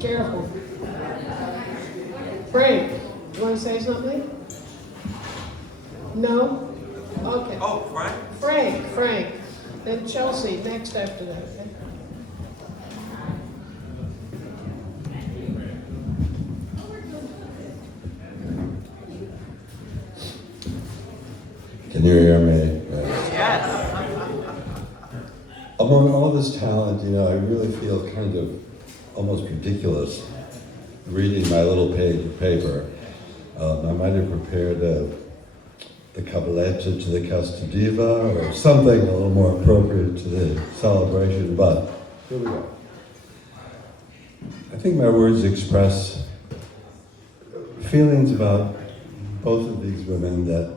Careful. Frank, you want to say something? No? Okay. Oh, Frank? Frank. Then Chelsea, next after that, okay? Can you hear me? Yes. Among all this talent, I really feel kind of almost ridiculous reading my little page of paper. I might have prepared the cabaletta to the Castadiva or something a little more appropriate to the celebration, but here we go. I think my words express feelings about both of these women that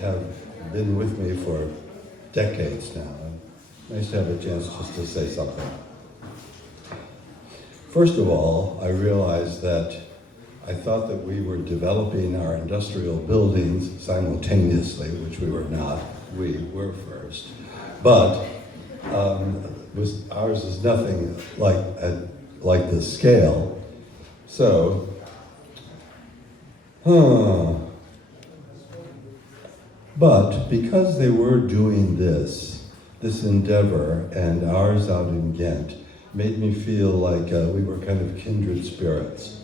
have been with me for decades now. Nice to have a chance just to say something. First of all, I realized that I thought that we were developing our industrial buildings simultaneously, which we were not. We were first. But ours is nothing like this scale. So, but because they were doing this, this endeavor and ours out in Ghent made me feel like we were kind of kindred spirits.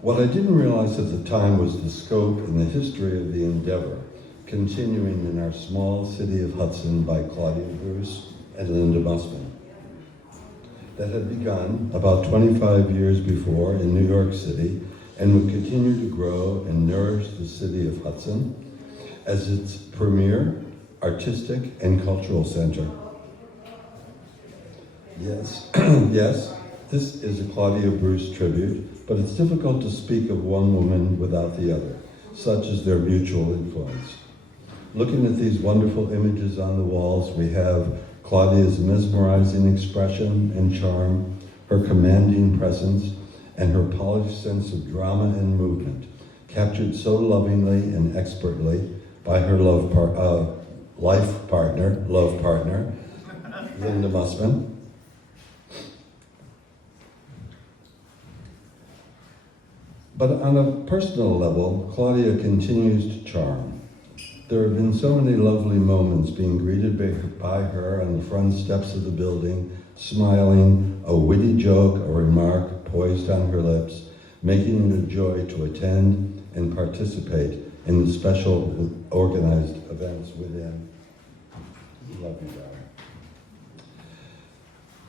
What I didn't realize at the time was the scope and the history of the endeavor, continuing in our small city of Hudson by Claudia Bruce and Linda Musman, that had begun about 25 years before in New York City and would continue to grow and nourish the city of Hudson as its premier artistic and cultural center. Yes, yes, this is a Claudia Bruce tribute, but it's difficult to speak of one woman without the other, such as their mutual influence. Looking at these wonderful images on the walls, we have Claudia's mesmerizing expression and charm, her commanding presence, and her polished sense of drama and movement, captured so lovingly and expertly by her life partner, Linda Musman. But on a personal level, Claudia continues to charm. There have been so many lovely moments being greeted by her on the front steps of the building, smiling, a witty joke, a remark poised on her lips, making it a joy to attend and participate in the special organized events within. Love you, darling.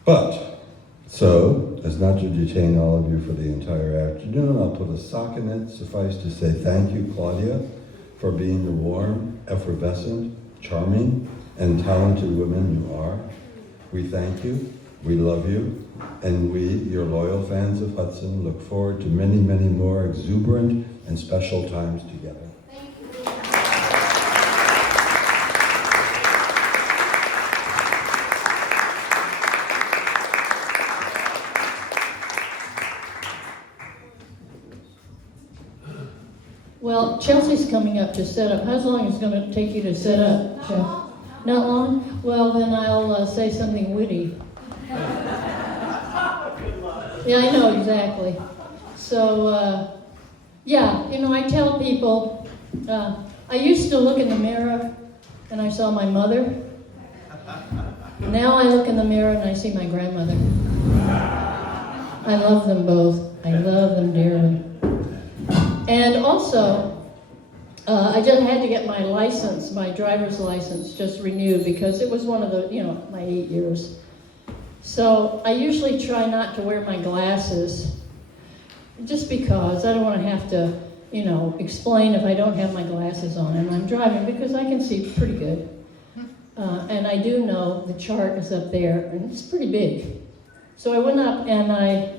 But, so, as not to detain all of you for the entire afternoon, I'll put a sock in it. Suffice to say thank you, Claudia, for being the warm, effervescent, charming, and talented woman you are. We thank you, we love you, and we, your loyal fans of Hudson, look forward to many, many more exuberant and special times together. Well, Chelsea's coming up to set up. How long is it going to take you to set up, Chelsea? Not long? Well, then I'll say something witty. Yeah, I know, exactly. So, yeah, you know, I tell people, I used to look in the mirror and I saw my mother. Now I look in the mirror and I see my grandmother. I love them both. I love them dearly. And also, I just had to get my license, my driver's license, just renewed because it was one of the, you know, my 8 years. So I usually try not to wear my glasses just because I don't want to have to, you know, explain if I don't have my glasses on and I'm driving because I can see pretty good. And I do know the chart is up there and it's pretty big. So I went up and I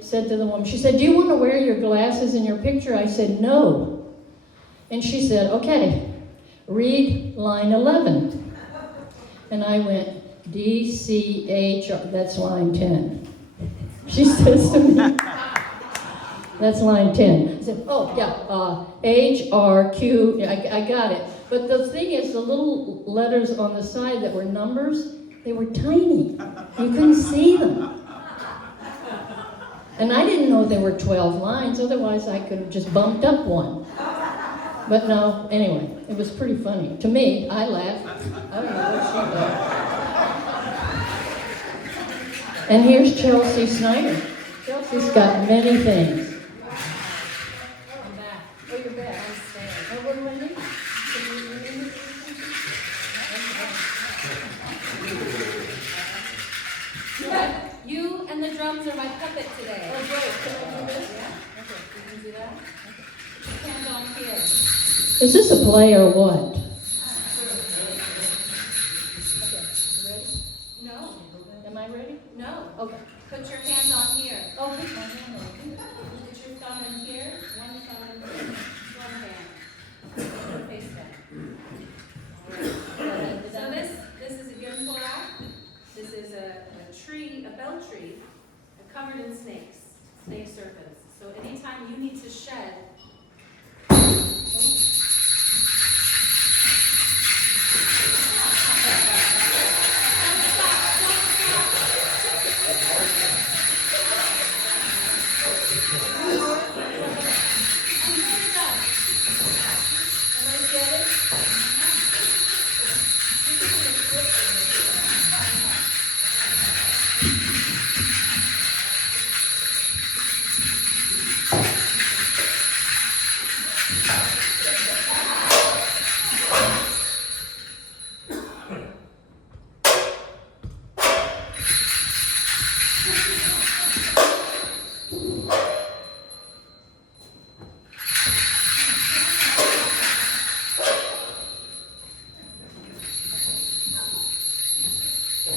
said to the woman, she said, "Do you want to wear your glasses in your picture?" I said, "No." And she said, "Okay, read line 11. And I went, D-C-H, that's line 10. She says to me, that's line 10. I said, oh, yeah, H-R-Q, I got it. But the thing is, the little letters on the side that were numbers, they were tiny. You couldn't see them. And I didn't know there were 12 lines, otherwise I could have just bumped up one. But no, anyway, it was pretty funny. To me, I laughed. I don't know what she thought. And here's Chelsea Snyder. Chelsea's got many things. I'm back. Oh, you're back. I'm staying. Oh, what do I need? You and the drums are my puppet today. Oh, great. Can I do this? Yeah? Okay, you can do that. Okay. Put your hands on here. Is this a play or what? Okay, you ready? No. Am I ready? No. Okay. Put your hands on here. Oh, put my hand on. Put your thumb in here. One thumb in here. One hand. Put your face down. Alright. So this is a gimporak. This is a tree, a bell tree, covered in snakes, snake serpents. So anytime you need to shed, I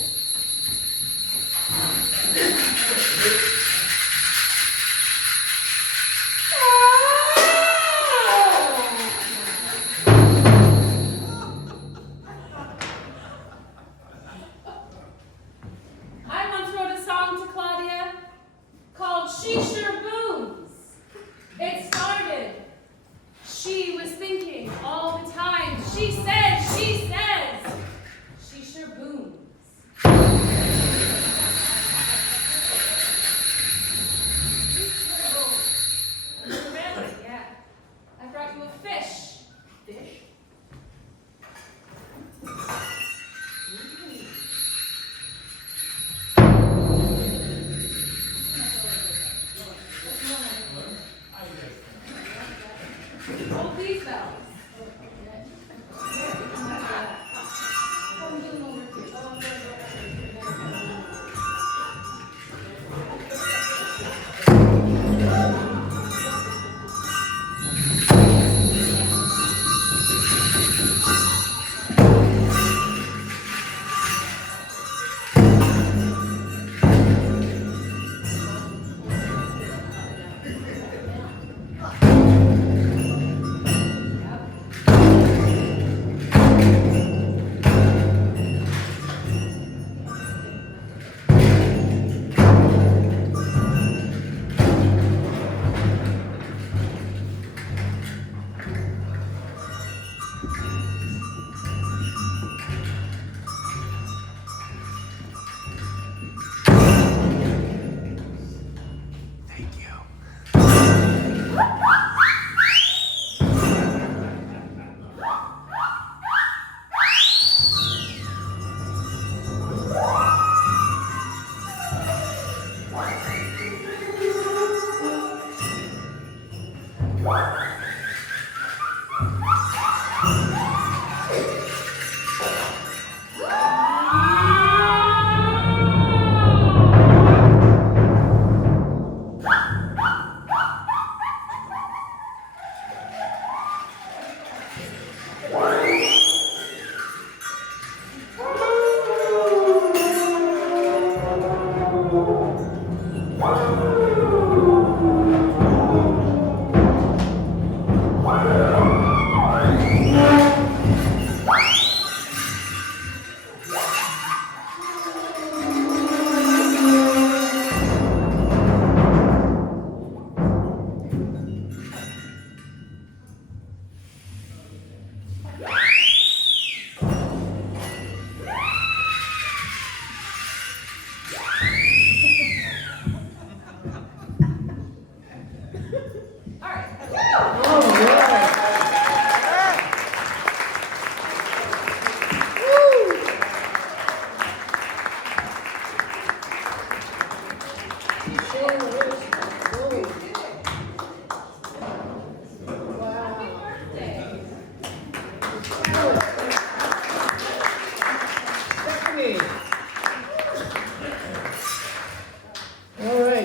once wrote a song to Claudia called She Sure Booms. It started, she was thinking all the time. She says, she sure booms. Really? Yeah. I brought you a fish. Fish? Hold these bells.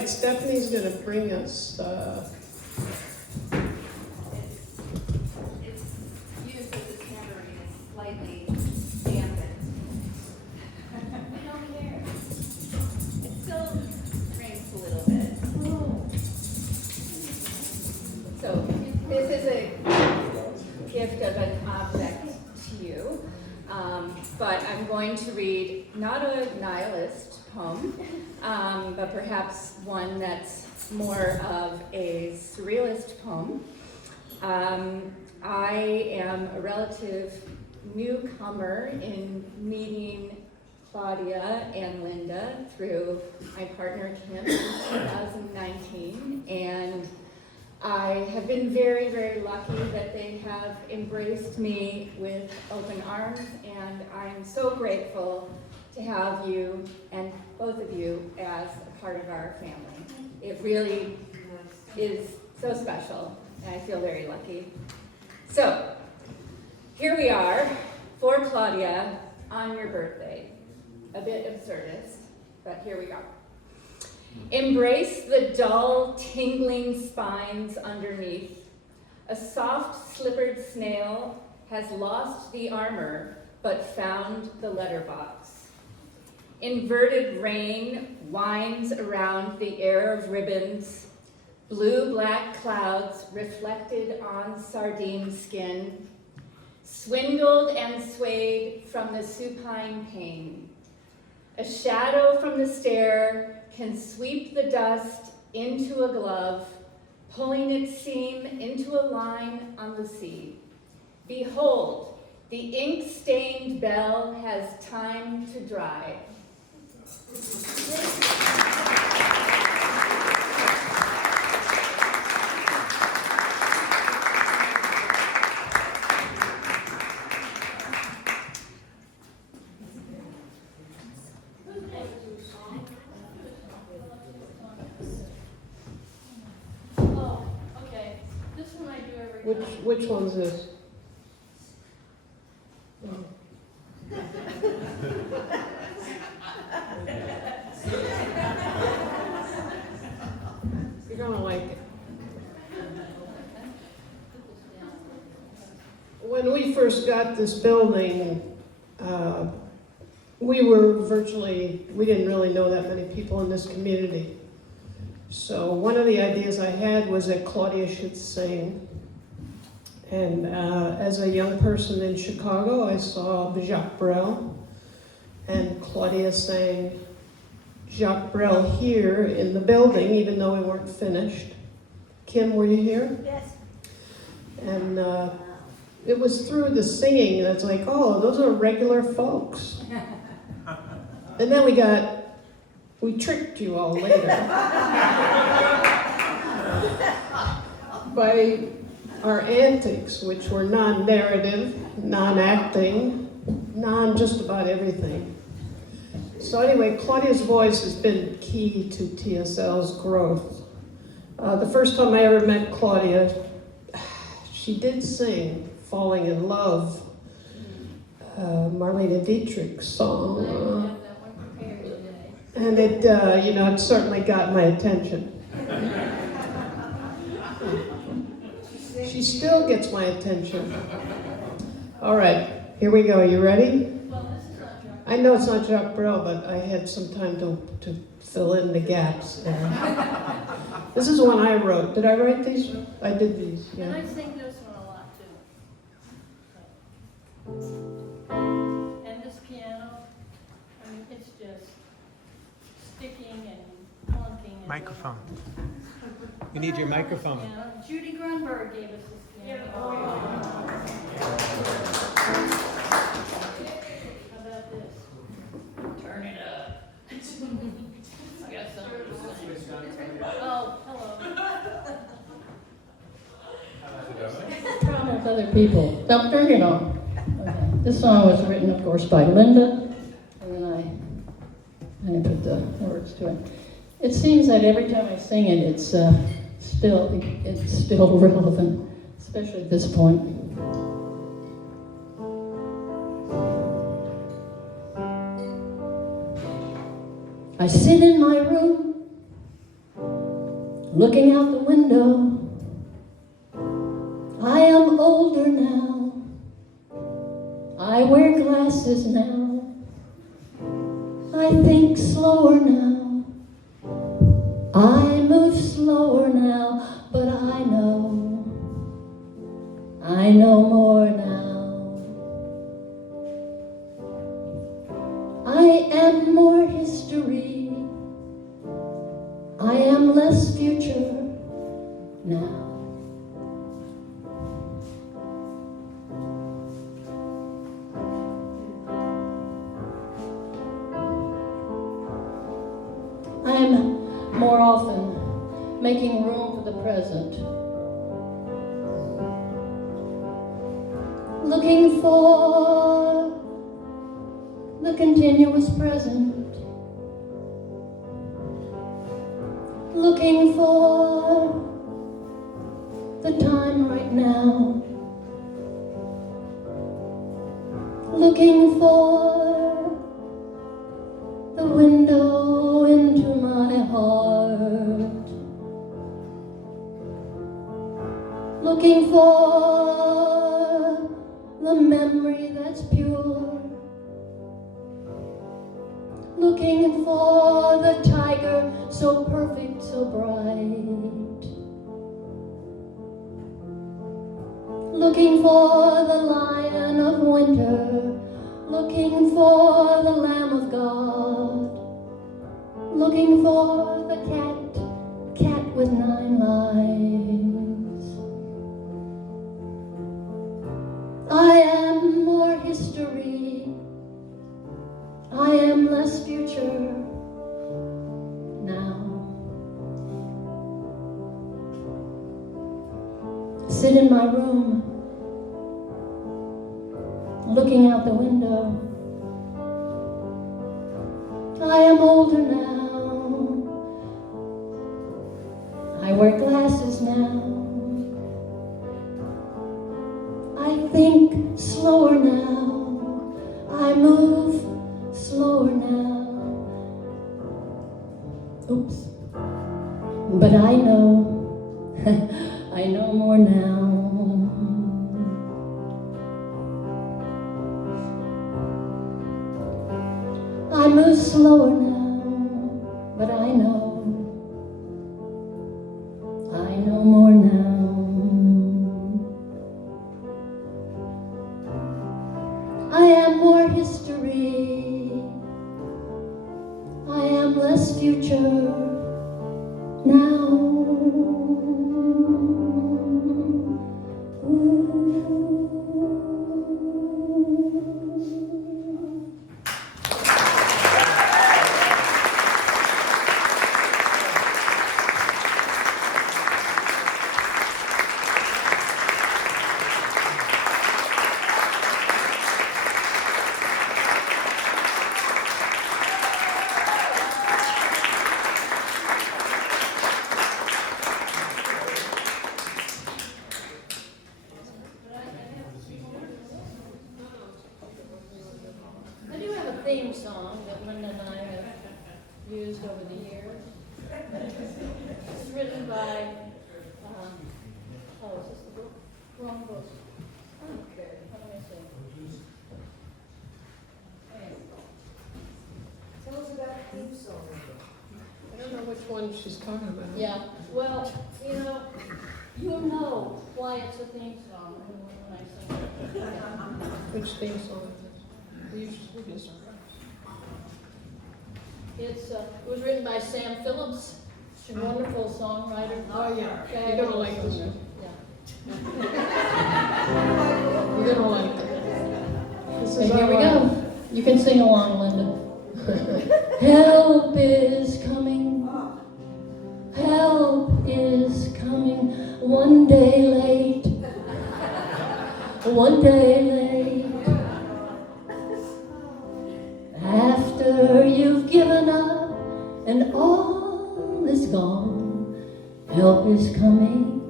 Stephanie's going to bring us. It's used as a tambourine. It's slightly dampened. I don't care. It still rings a little bit. So this is a gift of an object to you, but I'm going to read not a nihilist poem, but perhaps one that's more of a surrealist poem. I am a relative newcomer in meeting Claudia and Linda through my partner Kim in 2019, and I have been very, very lucky that they have embraced me with open arms, and I'm so grateful to have you and both of you as a part of our family. It really is so special, and I feel very lucky. So, here we are for Claudia on your birthday. A bit absurdist, but here we go. Embrace the dull, tingling spines underneath. A soft, slippered snail has lost the armor, but found the letterbox. Inverted rain winds around the air of ribbons, blue-black clouds reflected on sardine skin, swindled and swayed from the supine pain. A shadow from the stair can sweep the dust into a glove, pulling its seam into a line on the sea. Behold, the ink-stained bell has time to dry. Oh, okay. This one I do every time. Which one's this? You're gonna like it. When we first got this building, we didn't really know that many people in this community. So one of the ideas I had was that Claudia should sing. And as a young person in Chicago, I saw Jacques Brel, and Claudia sang Jacques Brel here in the building, even though we weren't finished. Kim, were you here? Yes. And it was through the singing that's like, oh, those are regular folks. And then we tricked you all later by our antics, which were non-narrative, non-acting, non-just about everything. So anyway, Claudia's voice has been key to TSL's growth. The first time I ever met Claudia, she did sing Falling in Love, Marlene Dietrich's song. And it, it certainly got my attention. She still gets my attention. All right, here we go. You ready? I know it's not Jacques Brel, but I had some time to fill in the gaps. This is one I wrote. Did I write these? I did these, yeah. And I sing this one a lot too. And this piano, I mean, it's just sticking and clunking. And Microphone. You need your microphone. Piano. Judy Grunberg gave us this piano. How about this? Turn it up. I got something to say. Oh, hello. Problem with other people. Don't turn it on. Okay. This song was written, of course, by Linda, and then I put the words to it. It seems that every time I sing it, it's still relevant, especially at this point. I sit in my room, looking out the window. I am older now. I wear glasses now. I think slower now. I move slower now, but I know more now. I am more history. I am less future now. I am more often making room for the present, looking for the continuous present, looking for the time right now, looking for the window into my heart, looking for the memory that's pure, looking for the tiger, so perfect, so bright, looking for the lion of winter, looking for the Lamb of God, looking for the cat with 9 lives. I am more history, I am less future now. Sit in my room, looking out the window. I am older now, I wear glasses now. I think slower now, I move slower now. Oops. But I know, I know more now. I move slower now, but I know more now. I am more history, I am less future now. I do have a theme song that Linda and I have used over the years. It's written by, is this the book? Wrong book. Okay, let me see. Tell us about the theme song. I don't know which one she's talking about. Yeah, well, you know why it's a theme song when I sing it. Which theme song is it? We usually do some. It was written by Sam Phillips, a wonderful songwriter. Oh, yeah. Fabulous You're gonna like this singer. one. Yeah. You're gonna like it. This So is here we our go. You can sing along, Linda. Help is coming. Help is coming. One day late. One day late. After you've given up and all is gone, help is coming.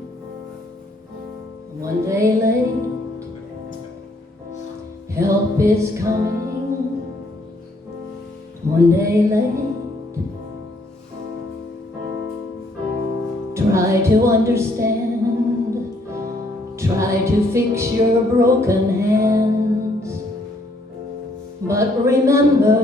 One day late. Help is coming. One day late. Try to understand. Try to fix your broken hands. But remember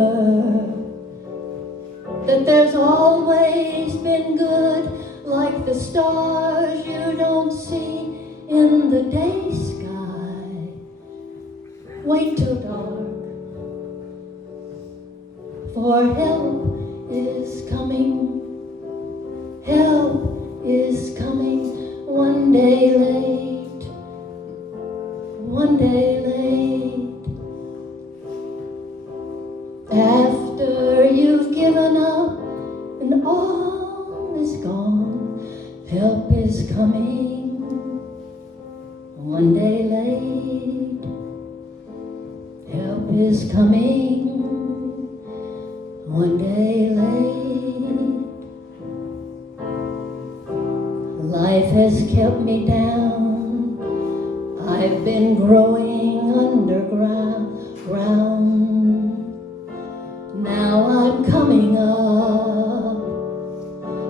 that there's always been good, like the stars you don't see in the day sky. Wait till dark, for help is coming. Help is coming. One day late. One day late. After you've given up and all is gone, help is coming. One day late. Help is coming. One day late. Life has kept me down. I've been growing underground. Now I'm coming up.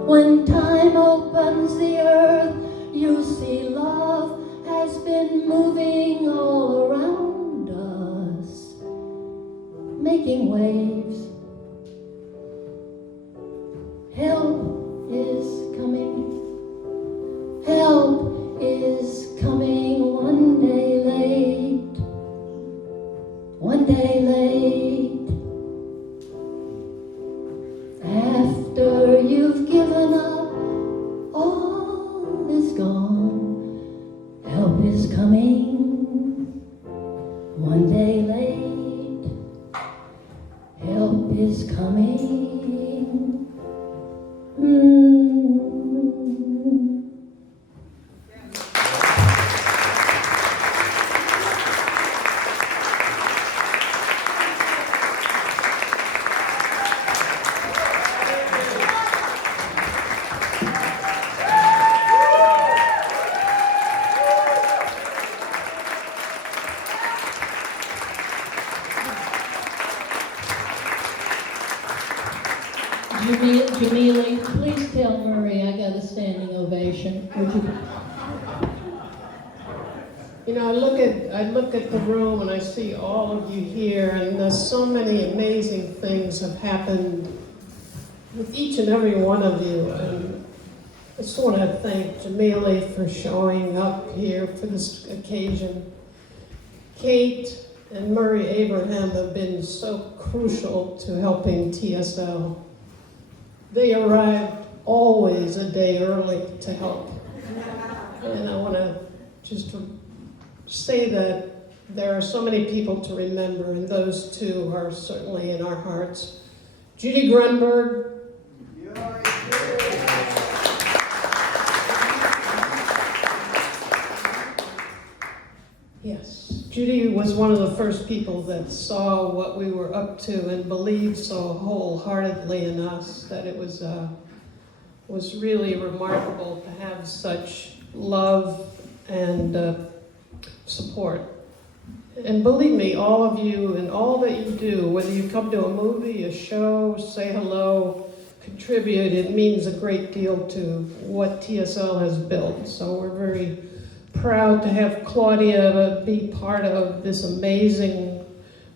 When time opens the earth, you see love has been moving all around us, making waves After you've given up, all is gone. Help is coming. One day late, help is coming. Jamili, please tell Murray I got a standing ovation. Would you? You know, I look at the room and I see all of you here, and there's so many amazing things have happened with each and every one of you. And I just want to thank Jamili for showing up here for this occasion. Kate and Murray Abraham have been so crucial to helping TSL. They arrived always a day early to help. And I want to just say that there are so many people to remember, and those two are certainly in our hearts. Judy Grunberg. Yes, Judy was one of the first people that saw what we were up to and believed so wholeheartedly in us that it was really remarkable to have such love and support. And believe me, all of you and all that you do, whether you come to a movie, a show, say hello, contribute, it means a great deal to what TSL has built. So we're very proud to have Claudia be part of this amazing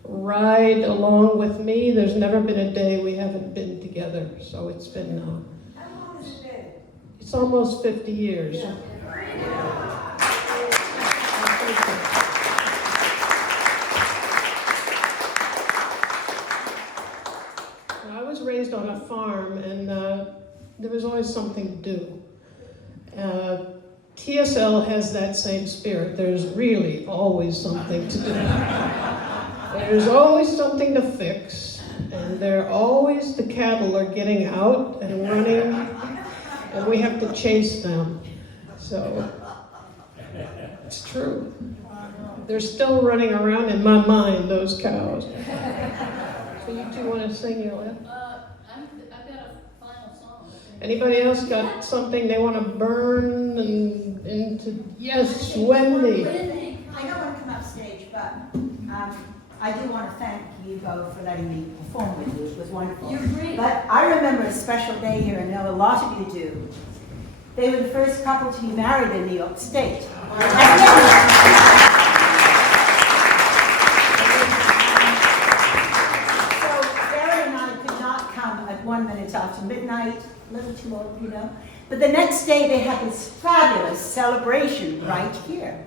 ride along with me. There's never been a day we haven't been together. So it's been, How long has it been? it's almost 50 years. Yeah. I was raised on a farm, and there was always something to do. TSL has that same spirit. There's really always something to do. There's always something to fix, and the cattle are getting out and running, and we have to chase them. So, it's true. They're still running around in my mind, those cows. So you two want to sing your last? I've got a final song. Anybody else got something they want to burn and into? Yes, Wendy. I don't want to come up stage, but I do want to thank you both for letting me perform with you. It was wonderful. You're great. But I remember a special day here, and I know a lot of you do. They were the first couple to be married in New York State. At 1 minute after midnight, a little too old, you know. But the next day they had this fabulous celebration right here.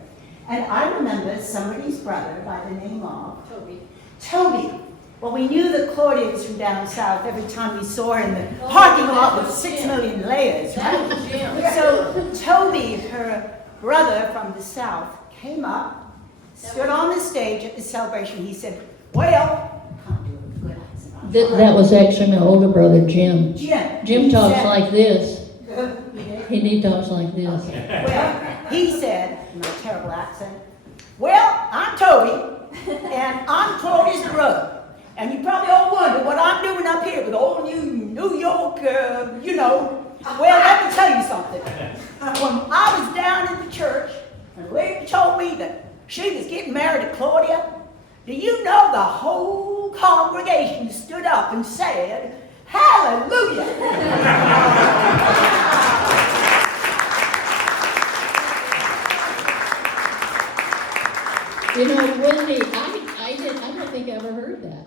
And I remember somebody's brother by the name of Toby. Well, we knew that Claudia was from down south every time we saw her in the parking lot with 6 million layers, right? So Toby, her brother from the south, came up, stood on the stage at the celebration. He said, well, That was actually my older brother, Jim. Jim talks said, like this. He talks like this. Well, he said, in my terrible accent, well, I'm Toby, and I'm Claudia's brother. And you probably all wonder what I'm doing up here with old New York, you know. Well, let me tell you something. When I was down in the church, and the lady told me that she was getting married to Claudia, do you know the whole congregation stood up and said, hallelujah. You know, Wendy, I don't think I ever heard that.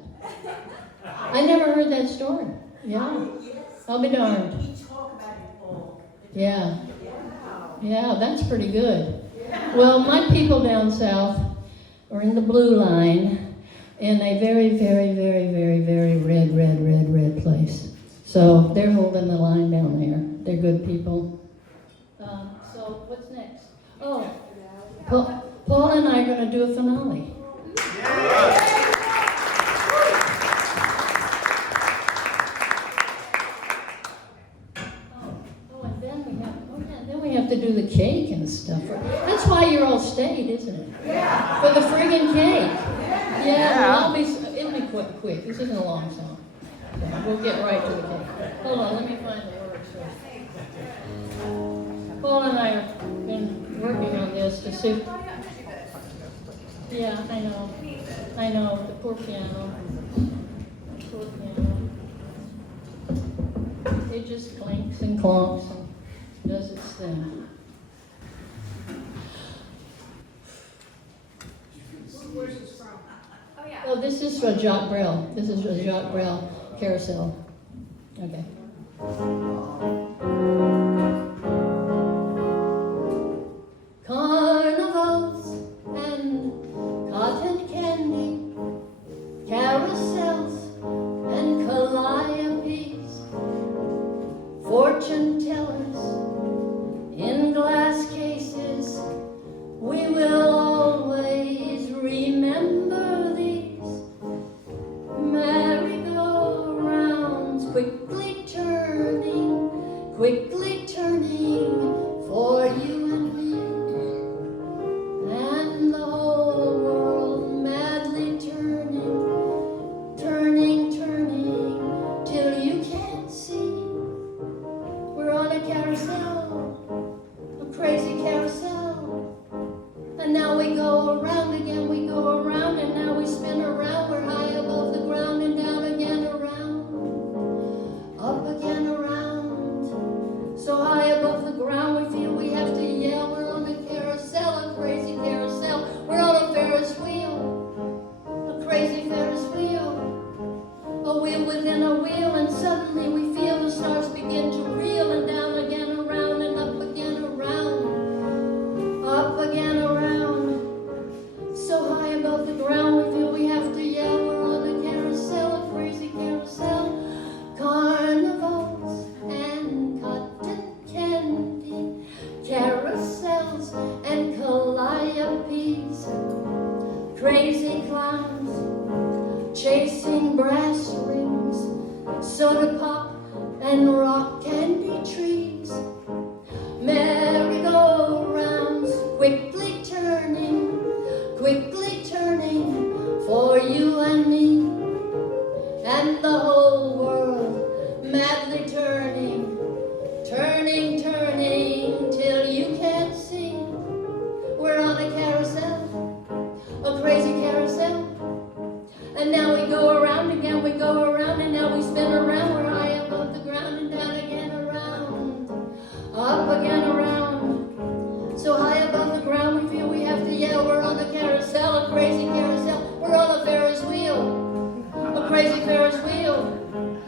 I never heard that story. Yeah. I'll be darned. We talk about it all. Yeah. Yeah, that's pretty good. Well, my people down south are in the blue line in a very, very, very, very, very red place. So they're holding the line down there. They're good people. So what's next? Oh, Paul and I are going to do a finale. Then we have to do the cake and stuff. That's why you're all stayed, isn't it? Yeah. For the friggin' cake. Yeah. Well, it'll be quick. This isn't a long song. So we'll get right to the cake. Hold on, let me find the words first. Paul and I have been working on this to see. Yeah, I know. The poor piano. It just clinks and clonks and does its thing. Where's this from? Oh, yeah. Oh, this is for Jacques Brel. This is for Jacques Brel Carousel. Okay. Carnivals and cotton candy, carousels and calliopes, fortune tellers in glass cases. We will always remember these merry-go-rounds, quickly turning for you and me, and the whole world madly turning till you can't see. We're on a carousel, a crazy carousel. And now we go around again, we go around, and now we spin around. We're high above the ground and down again around, up again around. So high above the ground we feel we have to yell. We're on a carousel, a crazy carousel. We're on a Ferris wheel, a crazy Ferris wheel. A wheel within a wheel, and suddenly we feel the stars begin to reel, and down again around and up again around, up again around. So high above the ground we feel we have to yell. We're on a carousel, a crazy carousel. Carnivals and cotton candy, carousels and calliopes, crazy clowns chasing brass rings, soda pop and rock candy trees, merry-go-rounds quickly turning for you and me, and the whole world madly turning till you can't see. We're on a carousel, a crazy carousel. And now we go around again, we go around, and now we spin around. We're high above the ground and down again around, up again around. So high above the ground we feel we have to yell. We're on a carousel, a crazy carousel. We're on a Ferris wheel, a crazy Ferris wheel.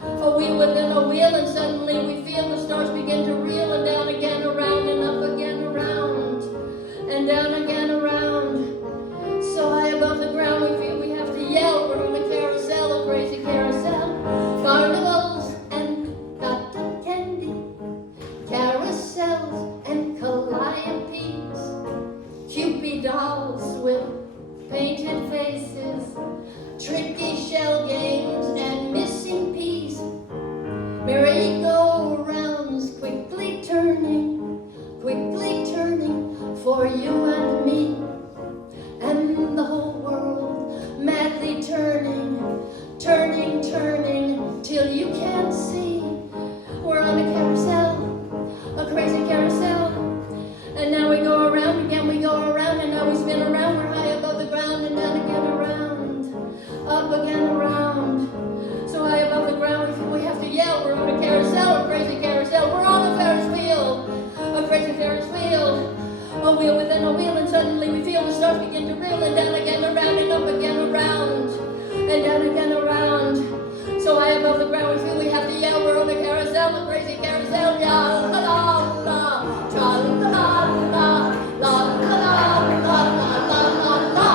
A wheel within a wheel, and suddenly we feel the stars begin to reel, and down again around and up again around, and down again around. So high above the ground we feel we have to yell. We're on a carousel, a crazy carousel. Carnivals and cotton candy, carousels and calliopes, Cupid dolls with painted faces, tricky shell games and missing peas, merry-go-rounds quickly turning for you and me, and the whole world madly turning till you can't see. We're on a carousel, a crazy carousel. And now we go around again, we go around, and now we spin around. We're high above the ground and down again around, up again around. So high above the ground we have to yell. We're on a carousel, a crazy carousel. We're on a Ferris wheel, a crazy Ferris wheel. A wheel within a wheel, and suddenly we feel the stars begin to reel, and down again around and up again around, and down again around. So high above the ground we feel we have to yell. We're on a carousel, a crazy carousel. Ya la la la, tra la la la, la la la la la la la.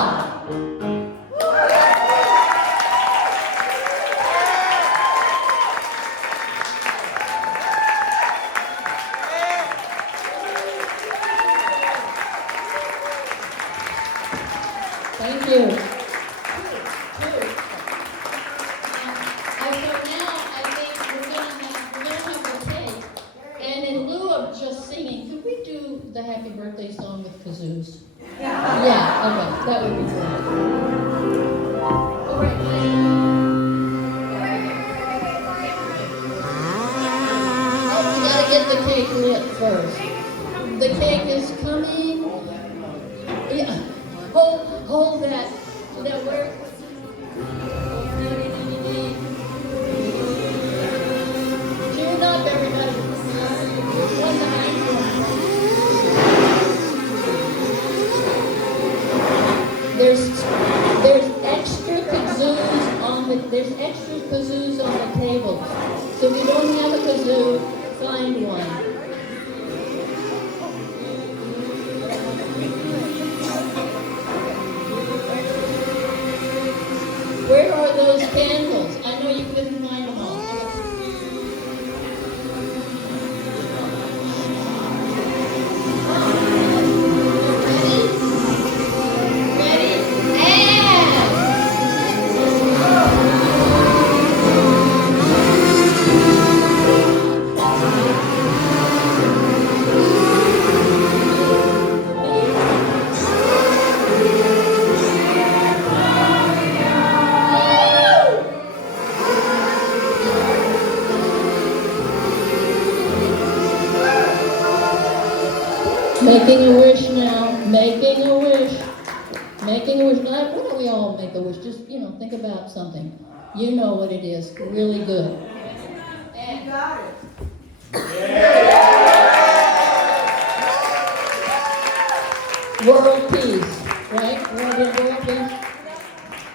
you. So now I think we're gonna have the cake. And in lieu of just singing, could we do the happy birthday song with kazoos? Yeah, okay, that would be great. All right, we gotta get the cake lit first. The cake is coming. Yeah, hold that. Will that work? Tune up, everybody. One behind you. There's extra kazoos on the table. So if you don't have a kazoo, find one. Where are those candles? I know you couldn't find them all. Making a wish now, making a wish. Making a wish. Why don't we all make a wish? Just, think about something. You know what it is. Really good. And got it. World peace, right? World peace.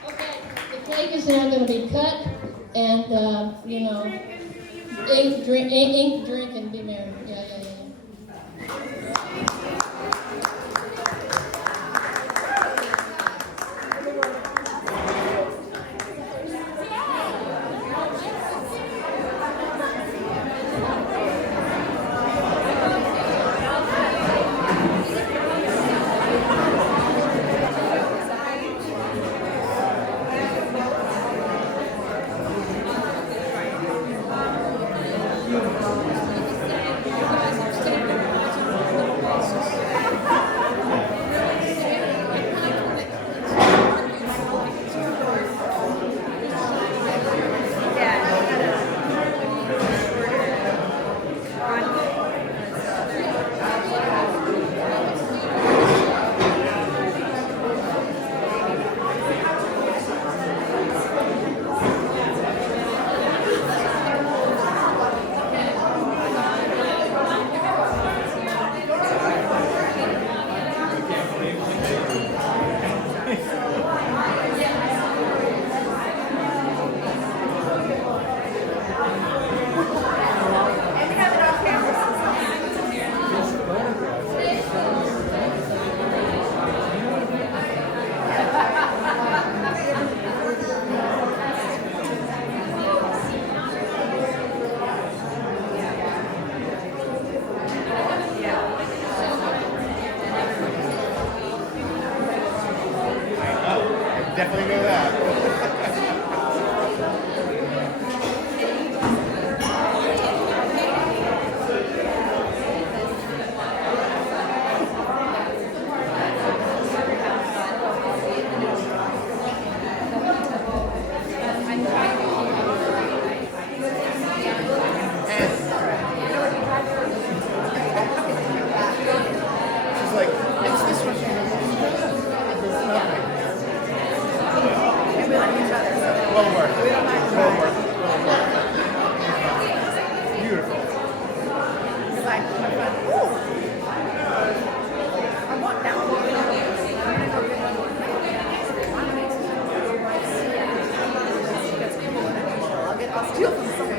Okay, the cake is now going to be cut, and, ink, drink, and be merry. Yeah. Definitely know that. She's like, it's this one. There's nothing. Will work. Will work. Beautiful. Because I went, ooh. I want that one. I'll steal from someone.